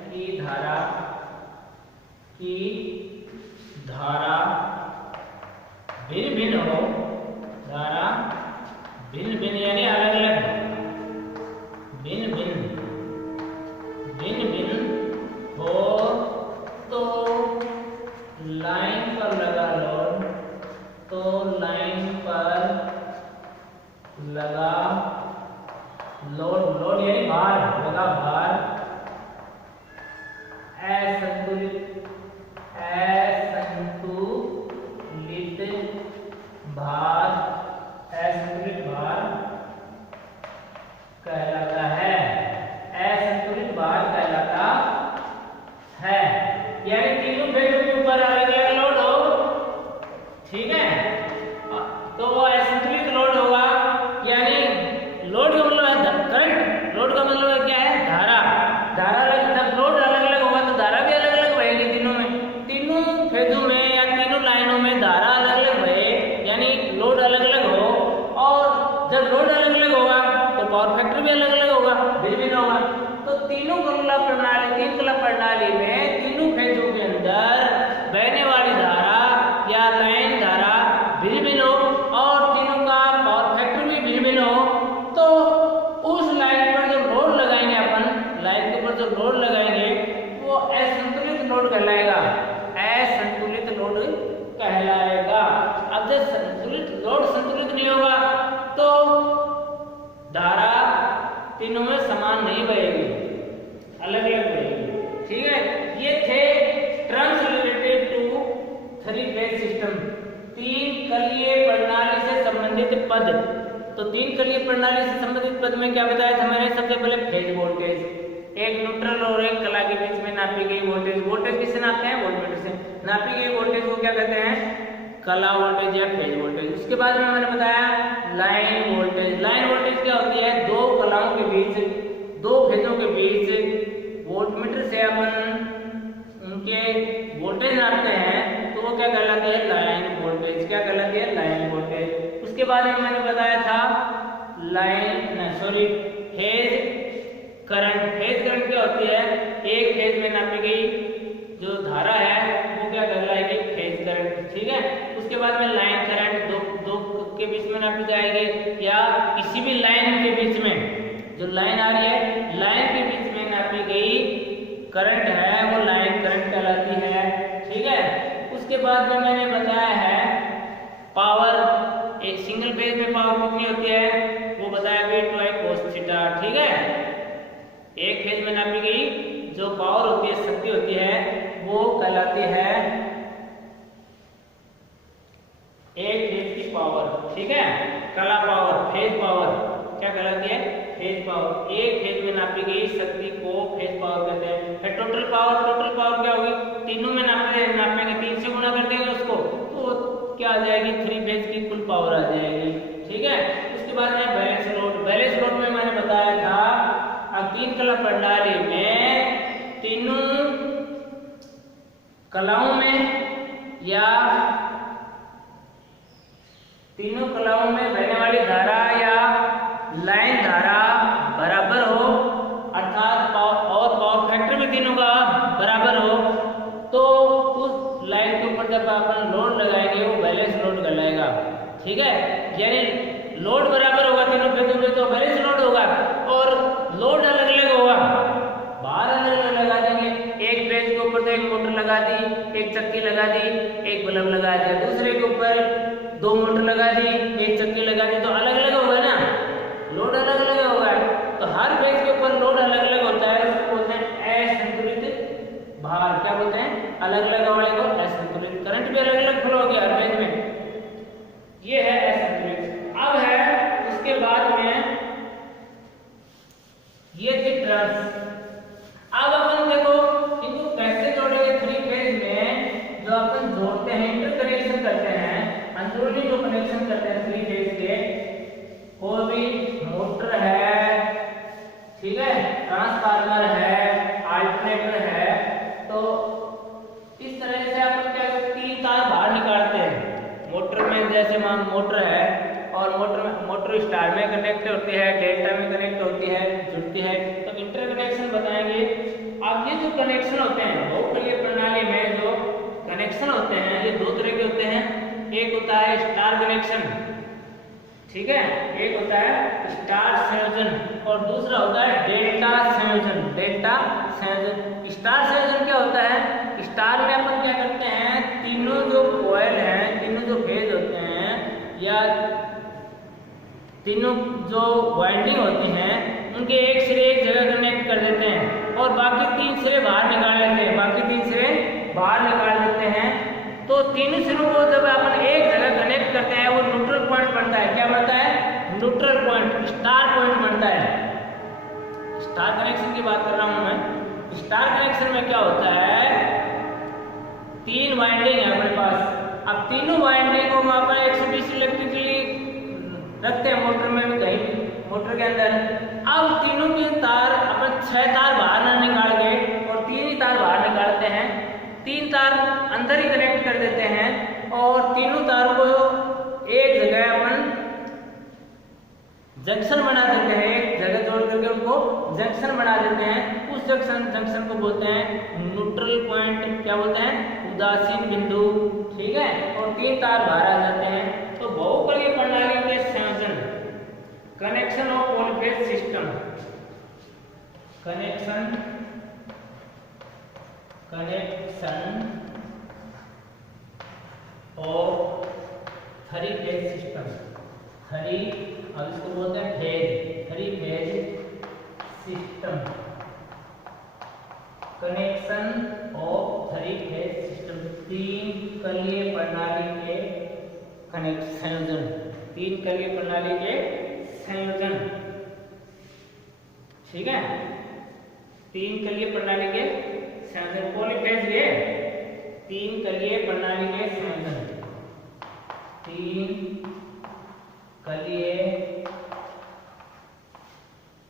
की धारा भिन्न भिन्न यानी अलग अलग भिन्न हो तो लाइन पर लगा लोड यानी भार असंतुलित भार कहलाता है। असंतुलित भार कहलाता है यानी तीनों फेजों के ऊपर अलग अलग लोड हो, ठीक है, तो वो असंतुलित लोड होगा। यानी लोड का मतलब है करंट, लोड का मतलब क्या है धारा अलग, लोड अलग अलग होगा तो धारा भी अलग अलग बहेगी। तीनों फेजों में या तीनों लाइनों में धारा अलग अलग बहे यानी लोड अलग अलग हो, और जब लोड अलग अलग होगा तो पावर फैक्टर भी अलग अलग होगा, भिन्न होगा। तो तीन कला प्रणाली में तीनों फेजों के अंदर बहने वाली धारा या लाइन धारा भिन्न हो और तीनों का पावर फैक्टर भी भिन्न हो, तो उस लाइन पर जो लोड लगाएंगे अपन, लाइन के ऊपर जो लोड लगाएंगे वो असंतुलित लोड कहलाएगा। अब जब संतुलित नहीं होगा तो धारा तीनों में समान नहीं बहेगी, अलग अलग बहेगी, ठीक है। ये थे terms related to 3 phase system, 3 कलीय प्रणाली से संबंधित पद। तो 3 कलीय प्रणाली से संबंधित पद में क्या बताया था मैंने? सबसे पहले फेज वोल्टेज, एक न्यूट्रल और एक कला के बीच में नापी गई वोल्टेज किससे नापते हैं? वोल्टमीटर से। नापी गई वोल्टेज को क्या कहते हैं? कला वोल्टेज या फेज वोल्टेज। उसके बाद में मैंने बताया लाइन वोल्टेज। लाइन वोल्टेज क्या होती है? दो कलाओं के बीच, दो फेजों के बीच वोल्टमीटर से अपन उनके वोल्टेज नापते हैं तो वो क्या कहलाती है? Line voltage. क्या कहलाती है? Line voltage. उसके बाद में मैंने बताया था फेज करंट। फेज करंट क्या होती है? एक फेज में नापी गई जो धारा है वो क्या कहलाएगी? फेज करंट, ठीक है। उसके बाद में लाइन करंट, दो के बीच में नापी जाएगी या किसी भी लाइन के बीच में, जो लाइन आ रही है लाइन के बीच में नापी गई करंट है वो लाइन करंट कहलाती है, ठीक है। उसके बाद में मैंने बताया है पावर। एक सिंगल फेज में पावर कितनी होती है वो बताया V2I cos थीटा, ठीक है। एक फेज में नापी गई जो पावर होती है, शक्ति होती है, वो कहलाती है एक फेज की पावर, ठीक है। कला पावर, फेज पावर क्या कहलाती है? Phase power. एक फेज में नापी गई शक्ति को फेज पावर कहते हैं। फिर टोटल पावर क्या होगी? तीनों में नापेंगे 3 से गुना कर देंगे उसको तो क्या आ जाएगी? 3 फेज की कुल पावर आ जाएगी, ठीक है। उसके बाद में बैलेंस लोड। बैलेंस लोड में मैंने बताया था अब 3 कला प्रणाली में तीनों कलाओं में या तीनों कलाओं में बहने वाली धारा या लाइन धारा बराबर हो, अर्थात और पावर फैक्टर भी तीनों का बराबर हो, तो उस लाइन के ऊपर जब अपन लोड लगाएंगे वो बैलेंस लोड कहलाएगा, ठीक है। यानी लोड बराबर होगा तीनों फेजों में तो बैलेंस लोड होगा, और लोड अलग अलग होगा, भार अलग अलग लगा देंगे। एक फेज के ऊपर ऊपर तो एक मोटर लगा दी, एक चक्की लगा दी, एक बल्ब लगा दिया, दूसरे के ऊपर 2 मोटर लगा दी, एक चक्की लगा दी, तो अलग अलग होगा ना, लोड अलग अलग होगा। तो हर फेज के ऊपर लोड अलग अलग होता है, उसको बोलते हैं असंतुलित भार। क्या बोलते हैं? अलग अलग वाले को असंतुलित। करंट भी अलग अलग फ्लो हो गया हर फेज में, ये है असंतुलित। अब है उसके बाद में ये थी ट्रांस। अब अपन देखो इनको कैसे जोड़ेंगे 3 फेज में। जो अपन जोड़ते हैं, इंटरकनेक्शन करते हैं, अंदरूनी जो कनेक्शन करते हैं 3 फेज के, कोई भी मोटर है, ठीक है, ट्रांसफार्मर है, अल्टरनेटर है, तो इस तरह से अपन क्या करते हैं, 3 तार बाहर निकालते हैं। मोटर में जैसे मान मोटर है और मोटर स्टार में कनेक्ट होती है, डेल्टा में कनेक्ट होती है, जुड़ती है, तो इंटरकनेक्शन बताएंगे। अब ये जो कनेक्शन होते हैं बहुपक्षीय प्रणाली में, जो कनेक्शन होते हैं ये 2 तरह के होते हैं। एक होता है स्टार कनेक्शन, ठीक है, एक होता है स्टार संयोजन और दूसरा होता है डेल्टा संयोजन। डेल्टा संयोजन, स्टार संयोजन क्या होता है? स्टार में अपन क्या करते हैं, तीनों जो कॉइल हैं, तीनों जो फेज होते हैं या तीनों जो वाइंडिंग होती हैं, उनके एक सिरे एक जगह कनेक्ट कर देते हैं और बाकी 3 सिरे बाहर निकाल लेते हैं, बाकी 3 सिरे बाहर निकाल देते हैं। तो तीनों सिरों को जब अपन एक जगह कनेक्ट करते हैं, वो न्यूट्रल पॉइंट बनता है। क्या बनता है? न्यूट्रल पॉइंट, स्टार पॉइंट बनता है। स्टार कनेक्शन की बात कर रहा हूं मैं। स्टार कनेक्शन में क्या होता है, 3 वाइंडिंग है अपने पास। अब तीनों वाइंडिंग को वहां पर 120 इलेक्ट्रिकली रखते हैं मोटर में, कहीं मोटर के अंदर। अब तीनों के तार अपन 6 तार बाहर ना निकाल के और 3 ही तार बाहर निकालते हैं, 3 तार अंदर ही कनेक्ट कर देते हैं और तीनों तारों को एक जगह अपन जंक्शन बना देते हैं, एक जगह जोड़ करके उनको जंक्शन बना देते हैं। उस जंक्शन को बोलते हैं न्यूट्रल पॉइंट। क्या बोलते हैं? उदासीन बिंदु, ठीक है, और 3 तार बाहर आ जाते हैं। तो बहुपक्षीय प्रणाली के संयोजन, connection of polyphase system, connection of 3 phase system, 3, अब इसको बोलते हैं phase, 3 phase system, connection of 3 phase system, 3 कलीय प्रणाली के संयोजन, 3 कलीय प्रणाली के संयोजन, ठीक है, 3 कलीय प्रणाली के संयोजन। पॉलीफेज ये 3 कलीय प्रणाली के संयोजन, 3 कलीय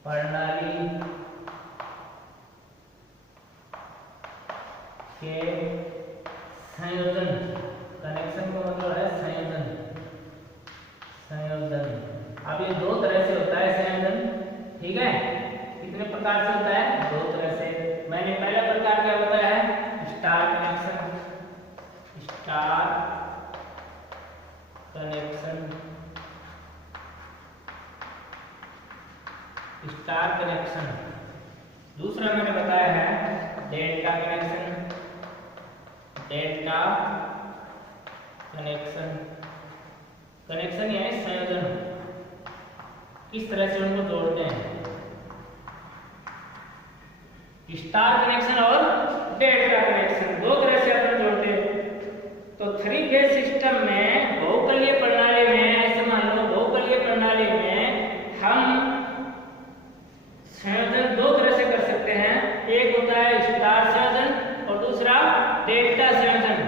प्रणाली के संयोजन। कनेक्शन का मतलब है संयोजन, अब ये 2 तरह से होता है संयोजन, ठीक है। कितने प्रकार से होता है? 2 तरह से। मैंने पहला प्रकार क्या बताया है? Star connection, star connection, star connection. दूसरा मैंने बताया है delta connection, delta connection. Connection यानी संयोजन, किस तरह से उनको जोड़ते हैं। स्टार कनेक्शन और डेल्टा कनेक्शन 2 तरह से अपन जोड़ते हैं। तो 3 फेज सिस्टम में, बहुकलीय प्रणाली में, ऐसे मान लो बहुकलीय प्रणाली में हम संयोजन 2 तरह से कर सकते हैं। एक होता है स्टार संयोजन और दूसरा डेल्टा संयोजन।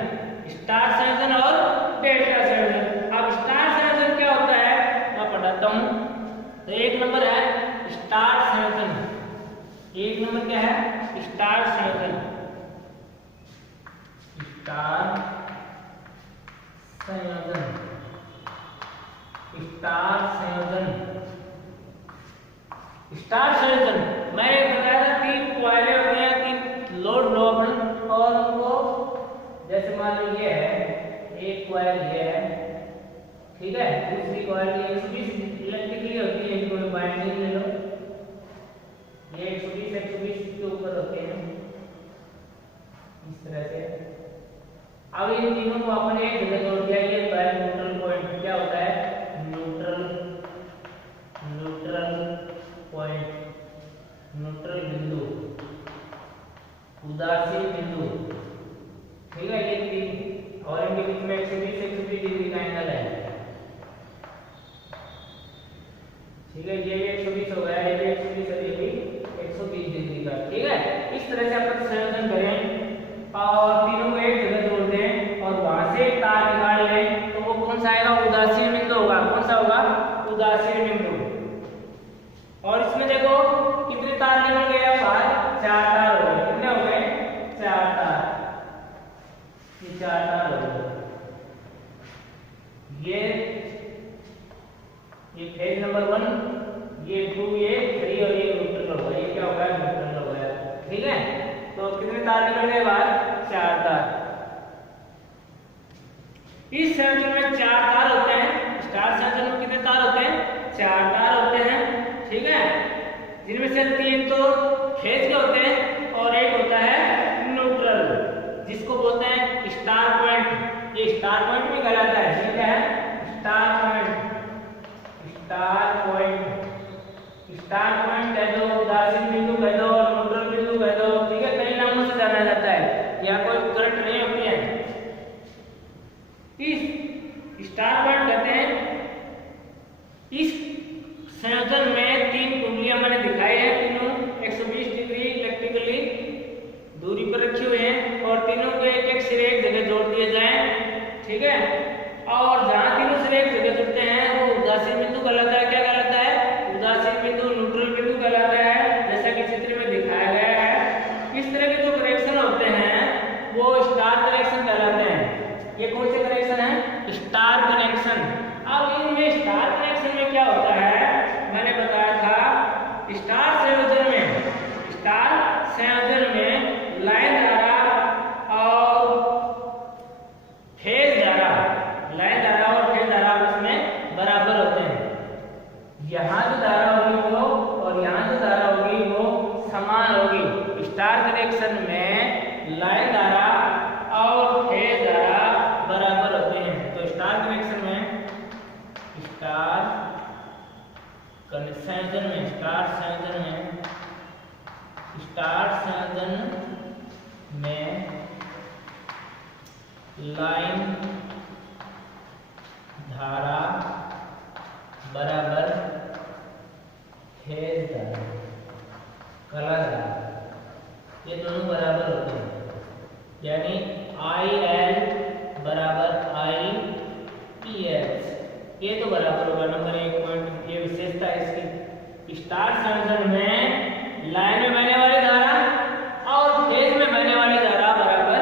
स्टार संयोजन और डेल्टा संयोजन। अब स्टार संयोजन क्या होता है मैं बताता हूं। तो 1 नंबर है स्टार संयोजन, 1 नंबर क्या है? स्टार संयोजन, स्टार संयोजन, स्टार संयोजन। स्टार संयोजन मैंने बताया था 3 कॉइलें होती हैं, 3 लोड लो अपन, और उनको जैसे मान लो ये है, एक कॉइल ये है, ठीक है, दूसरी कॉइल ये 120 इलेक्ट्रिकली होती है, कोई बाइंडिंग ले लो, ये 120 के ऊपर होते हैं, तरह से। अब इन तीनों को अपन एक जगह जोड़ दिया, ये न्यूट्रल पॉइंट क्या होता है, न्यूट्रल पॉइंट, न्यूट्रल बिंदु, उदासीन बिंदु, ठीक है। ये तीन, और इनके बीच में 120 डिग्री का एंगल है, ठीक है। ये 120 हो गया, ये भी 120 है, ये भी 120 डिग्री का, ठीक है। इस तरह से अपन संयोजन करें और तीनों को एक जगह जोड़ दें और वहां से तार निकाल लें, तो वो कौन सा आएगा, उदासीन बिंदु होगा। कौन सा होगा, उदासीन बिंदु। और इसमें देखो कितने तार निकल गए, बाहर 4 तार हो गए। कितने हो गए, 4 तार, ये 4 तार हो गए। ये फेज नंबर 1, ये 2, ये 3 और ये न्यूट्रल हो गया। ये क्या हो गया, न्यूट्रल हो गया, ठीक है। तो कितने तार निकल गए बाहर, 4 तार। इस संयोजन में 4 तार होते हैं, स्टार संयोजन में कितने तार होते हैं, 4 तार होते हैं, ठीक है। जिनमें से 3 तो फेज के होते हैं और एक होता है न्यूट्रल, जिसको बोलते हैं स्टार पॉइंट। ये स्टार पॉइंट भी कहलाता है, ठीक है, star point. Star point, star point कह दो, उदासीन बिंदु कह दो, न्यूट्रल बिंदु कह दो, ठीक है। कई नामों से जाना जाता है, यहाँ कोई करंट नहीं होती है। इस स्टार पॉइंट कहते हैं। इस संयोजन में 3 कुंडलियां मैंने दिखाई है, तीनों 120 डिग्री इलेक्ट्रिकली दूरी पर रखी हुई हैं और तीनों के एक सिरे एक जगह जोड़ दिए जाएं, ठीक है। और जहां तीनों सिरे एक जगह जुड़ते हैं वो उदासीन बिंदु कहलाता है। क्या कहलाता है, उदासीन बिंदु, न्यूट्रल बिंदु कहलाता है, जैसा कि चित्र में दिखाया गया है। इस तरह के जो कनेक्शन होते हैं वो स्टार कनेक्शन कहलाते हैं। ये कौन से कनेक्शन है, स्टार कनेक्शन। अब इनमें स्टार कनेक्शन में क्या होता है, मैंने बताया था स्टार संयोजन में लाइन धारा और फेज धारा, लाइन धारा और फेज धारा आपस में बराबर होते हैं। यहाँ जो धारा होगी वो और यहाँ जो धारा होगी वो समान होगी। स्टार कनेक्शन में लाइन धारा और फेज धारा बराबर होते हैं। तो स्टार कनेक्शन में स्टार संयोजन में लाइन धारा बराबर फेज धारा, कला धारा, ये दोनों बराबर होते हैं। यानी IL बराबर IPH, ये तो बराबर होगा। नंबर 1 पॉइंट, ये विशेषता है इसकी। स्टार संयोजन में लाइन में बहने वाली धारा और फेज में बहने वाली धारा बराबर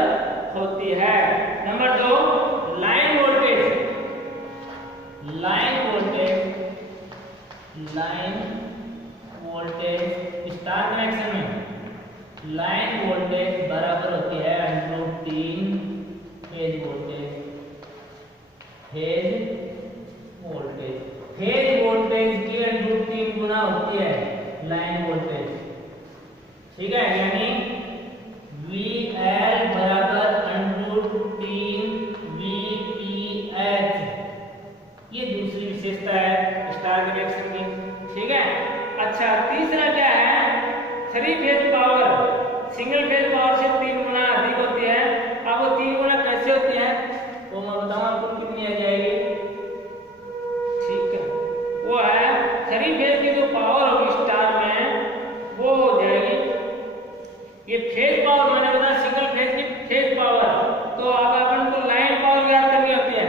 होती है। Number 2, line voltage star connection में लाइन वोल्टेज बराबर होती है √3 फेज वोल्टेज। फेज वोल्टेज की √3 गुना होती है लाइन वोल्टेज, ठीक है। यानी VL बराबर √3 VPH, ये दूसरी विशेषता है स्टार कनेक्शन की, ठीक है। अच्छा, तीसरा क्या है, 3 phase power single phase power से 3 गुना अधिक होती है। अब वो 3 गुना कैसे होती है वो मैं बताऊं आपको, कितनी आ जाएगी, ठीक है। वो है 3 फेज की जो पावर होगी स्टार में वो हो जाएगी, ये फेज पावर मैंने बताया सिंगल फेज की फेज पावर। तो अब अपन को लाइन पावर ज्ञात करनी होती है,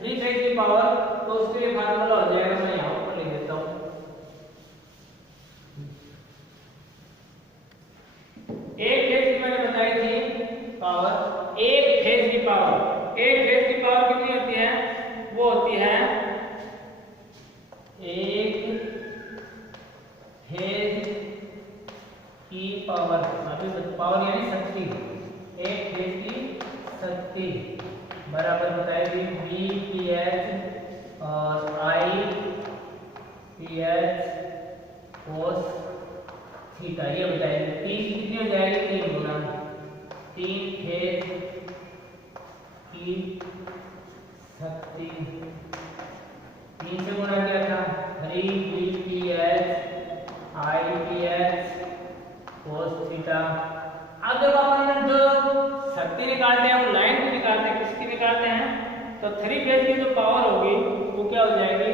3 फेज की पावर, तो उसके लिए फार्मूला हो जाएगा, मैं यहाँ पर लिख देता हूँ। एक फेज की मैंने बताई थी पावर, एक फेज की पावर कितनी होती है, वो होती है एक फेज की पावर, पावर यानी शक्ति, एक फेज की शक्ति बराबर बताएगी VPH और IPH cos थीटा, ये बताएगी। 3 कितनी हो जाएगी, 3 गुना 3 फेज की शक्ति 3 से गुणा किया था 3 VPH IPH cos थीटा। अब जब अपन जो शक्ति निकालते हैं वो लाइन की निकालते हैं, किसकी निकालते हैं? तो 3 फेज की जो पावर होगी वो क्या हो जाएगी?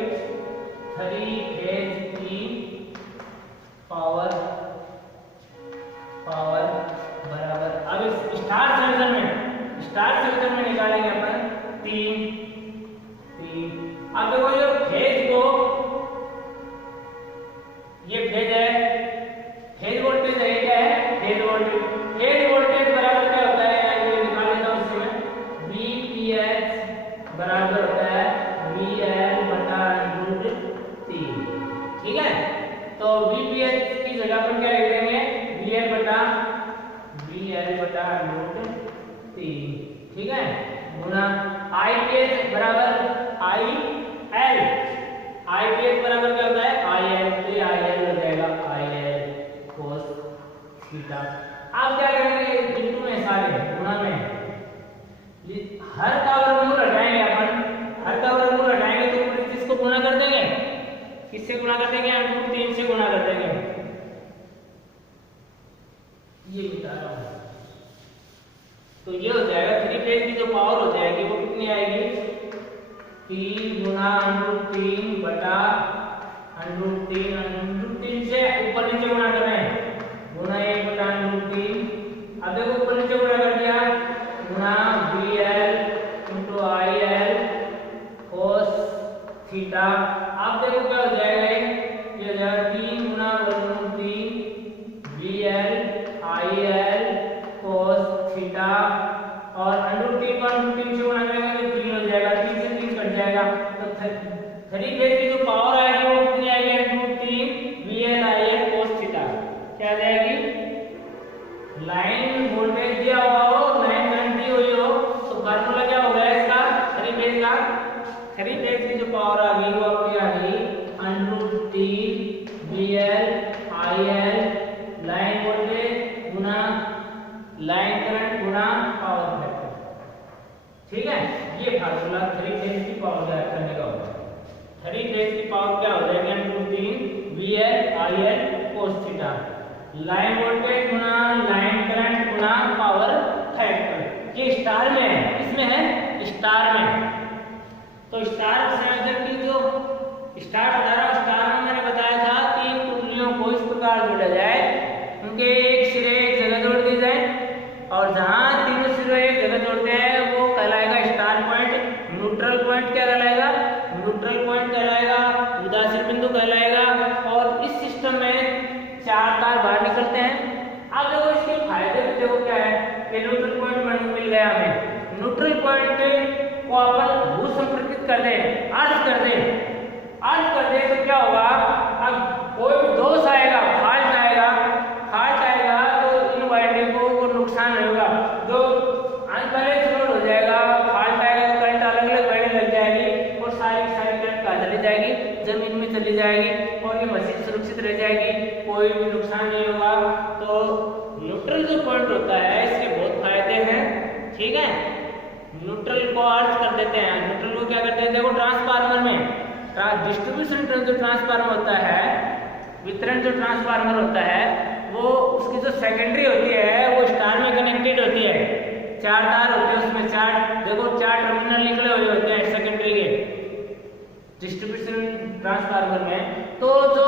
3 फेज की पावर बराबर, अब इस स्टार संयोजन में निकालेंगे अपन 3। अब देखो जो फेज को, ये फेज है, फेज वोल्टेज है, क्या है? फेज वोल्टेज बराबर क्या होता है? ये निकाल लेता हूं इसमें, VPH बराबर होता है VL बटा √3। ठीक है, तो VPH की जगह पर क्या लिख देंगे? VL बटा √3। ठीक है, गुना IPH बराबर IL। IPH बराबर क्या होता है? IL, तो ये IL हो जाएगा IL cos थीटा। आप क्या करेंगे? इंटू में सारे गुणा में हर का वर्गमूल हटाएंगे अपन, तो किसको गुणा कर देंगे? किससे गुणा कर देंगे? √3 से गुणा कर देंगे। ये बता रहा हूं, तो ये हो जाएगा 3 फेज की जो पावर हो जाएगी वो कितनी आएगी? 3 गुना √3 बटा √3 से ऊपर नीचे गुणा कर रहे हैं, गुना 1 बटा √3। अब देखो ऊपर नीचे गुणा कर दिया, गुना VL × IL cos थीटा। अब देखो क्या हो जाएगा? ये हो जाएगा 3 गुना √3 VL IL cos थीटा, और √3 को √3 से गुणा करेंगे तो 3 हो जाएगा, 3 से 3 कट जाएगा, तो 3 फेज की जो पावर आएगी वो कितनी आएगी? √3 VL IL cos थीटा। क्या आ जाएगी? लाइन वोल्टेज दिया हुआ हो, लाइन करंट दी हुई हो, तो फार्मूला क्या हो गया इसका? 3 फेज का, 3 फेज की जो पावर आ गई वो आपकी आ गई √3 VL IL लाइन वोल्टेज गुना लाइन करंट गुना पावर फैक्टर। ठीक है, ये फार्मूला 3 फेज की पावर ज्ञात करने का होता है। 3 फेज की पावर क्या हो जाएगी? √3 VL IL cos theta, line voltage गुना लाइन करंट गुना पावर फैक्टर। ये स्टार में है, इसमें है स्टार में। तो स्टार संयोजन की जो स्टार बता रहा हूं, स्टार में मैंने बताया था 3 कुंडलियों को इस प्रकार जोड़ा जाए, उनके एक सिरे एक जगह जोड़ दी जाए, और जहां तीनों सिरे एक जगह जोड़ते हैं वो कहलाएगा स्टार पॉइंट। न्यूट्रल पॉइंट क्या कहलाएगा? न्यूट्रल पॉइंट कहलाएगा, उदासीन बिंदु कहलाएगा। और इस सिस्टम में 4 तार बाहर निकलते हैं। अब देखो इसके फायदे भी देखो क्या है कि न्यूट्रल पॉइंट मिल गया हमें। न्यूट्रल पॉइंट को अपन भू संपर्कित कर दें, अर्थ कर दें तो क्या होगा? अब कोई भी दोष आएगा, फाल्ट आएगा तो इन वाइंडिंग को नुकसान नहीं होगा। जो अनबैलेंस लोड हो जाएगा, फाल्ट आएगा तो करंट अलग-अलग बहने लग जाएगी और सारी करंट कहाँ चली जाएगी? जमीन में चली जाएगी, और ये मशीन सुरक्षित रह जाएगी, कोई भी नुकसान नहीं होगा। तो न्यूट्रल जो पॉइंट होता है इसके बहुत फायदे हैं। ठीक है, न्यूट्रल को अर्थ कर देते हैं। न्यूट्रल को क्या करते हैं? देखो ट्रांसफार्मर में डिस्ट्रीब्यूशन जो ट्रांसफार्मर होता है, वितरण जो ट्रांसफार्मर होता है, वो उसकी जो सेकेंडरी होती है वो स्टार में कनेक्टेड होती है। 4 तार होते हैं उसमें, 4 टर्मिनल निकले हुए होते हैं सेकेंडरी के डिस्ट्रीब्यूशन ट्रांसफार्मर में। तो जो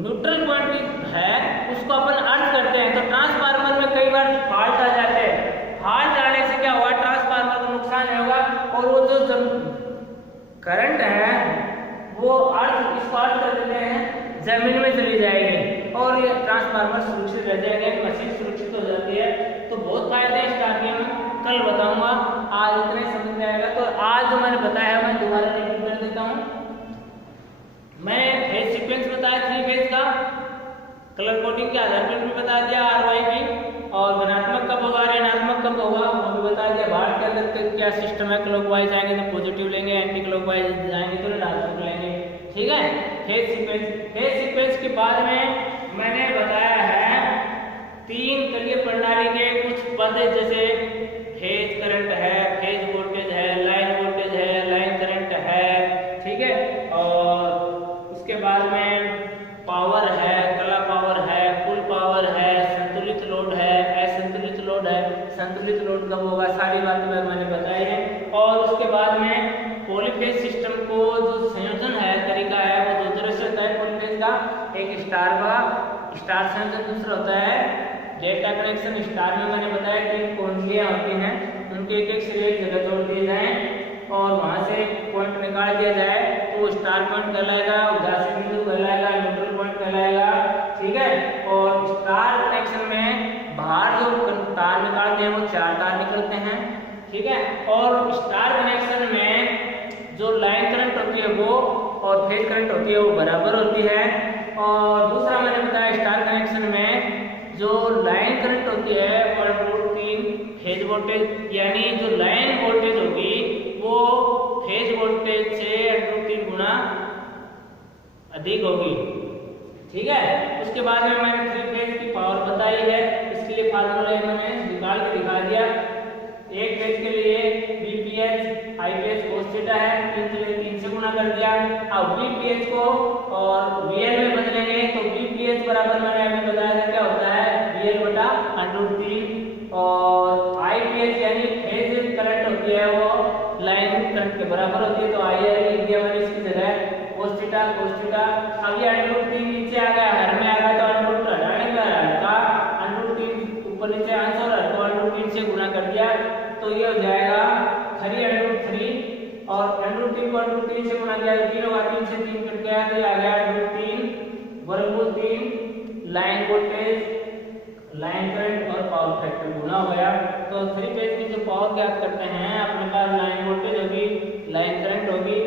न्यूट्रल पॉइंट है उसको अपन अर्थ करते हैं। तो ट्रांसफार्मर में कई बार फॉल्ट आ जाते हैं, फॉल्ट आने से क्या हुआ? ट्रांसफार्मर को नुकसान नहीं होगा, और वो जो करंट है वो इसको अर्थ कर देते हैं, जमीन में चली जाएगी और ये ट्रांसफार्मर सुरक्षित रह जाएगा, मशीन सुरक्षित हो जाती है। तो बहुत फायदे हैं स्टार्टिंग में, कल बताऊंगा, आज इतने समझ में आएगा। तो आज जो मैंने बताया मैं दोबारा रिपीट कर देता हूँ। मैंने फेज सीक्वेंस बताया 3 फेज का, कलर कोडिंग के आधार पर भी बता दिया RYP, और धनात्मक कब होगा ऋणात्मक कब होगा वो भी बता दिया। भार के अंदर क्या सिस्टम है, क्लॉकवाइज आएंगे तो पॉजिटिव लेंगे, एंटी क्लॉकवाइज आएंगे तो ऋणात्मक लेंगे। ठीक है, फेज सीक्वेंस के बाद में मैंने बताया है तीन कलीय प्रणाली के कुछ पद जैसे फेज करंट है, फेज वोल्टेज है, लाइन वोल्टेज है, लाइन करंट है, ठीक है। और उसके बाद में पावर है, कला पावर है, कुल पावर है, संतुलित लोड है, असंतुलित लोड है। संतुलित लोड कब होगा, सारी बातें मैंने बताई है। और उसके बाद में पॉलीफेज सिस्टम को जो संयोजन है, तरीका है, वो दो तरह से होता है पॉलीफेज का। एक स्टार का स्टार संयोजन, दूसरा होता है डेल्टा कनेक्शन। स्टार में मैंने बताया कि कुंडलियां होती हैं, उनके एक एक सिरे एक जगह जोड़ दिए जाएं और वहां से पॉइंट निकाल दिया जाए तो वो स्टार पॉइंट कहलाएगा, उदासी बिंदु कहलाएगा, न्यूट्रल पॉइंट कहलाएगा, ठीक है। और स्टार कनेक्शन में बाहर जो तार निकालते हैं वो 4 तार निकलते हैं, ठीक है। और स्टार कनेक्शन में जो लाइन करंट होती है वो और फेज करंट होती है वो बराबर होती है। और दूसरा मैंने बताया स्टार कनेक्शन में जो लाइन करंट होती है वो √3 फेज वोल्टेज, यानी जो लाइन वोल्टेज होगी वो फेज वोल्टेज से √3 गुना अधिक होगी, ठीक है। उसके बाद में मैंने 3 फेज की पावर बताई है, इसके लिए फार्मूला मैंने निकाल के दिखा दिया। एक फेज के लिए VPH IPH cos थीटा है, 3 से गुना कर दिया। अब VPH को और VL में बदलेंगे तो VPH बराबर मैंने अभी बताया था क्या होता है, VL बटा √3। और IPH यानी फेज करंट होती है वो लाइन करंट के बराबर होती है, तो IR लिख दिया मैंने इसकी जगह cos थीटा। अब ये √3 नीचे आ गया, हर में आ गया तो √2 हटाने का हल्का √3 ऊपर नीचे आंसर है तो √3 से गुना कर दिया तो ये हो जाएगा 3 और √3 को √3 से गुना किया तो 3 होगा, 3 से 3 कट गया तो ये आ गया √3 वर्गमूल 3 लाइन वोल्टेज, लाइन करंट और पावर फैक्टर गुना हो गया। तो 3 फेज की जो पावर ज्ञात करते हैं अपने पास लाइन वोल्टेज होगी, लाइन करंट होगी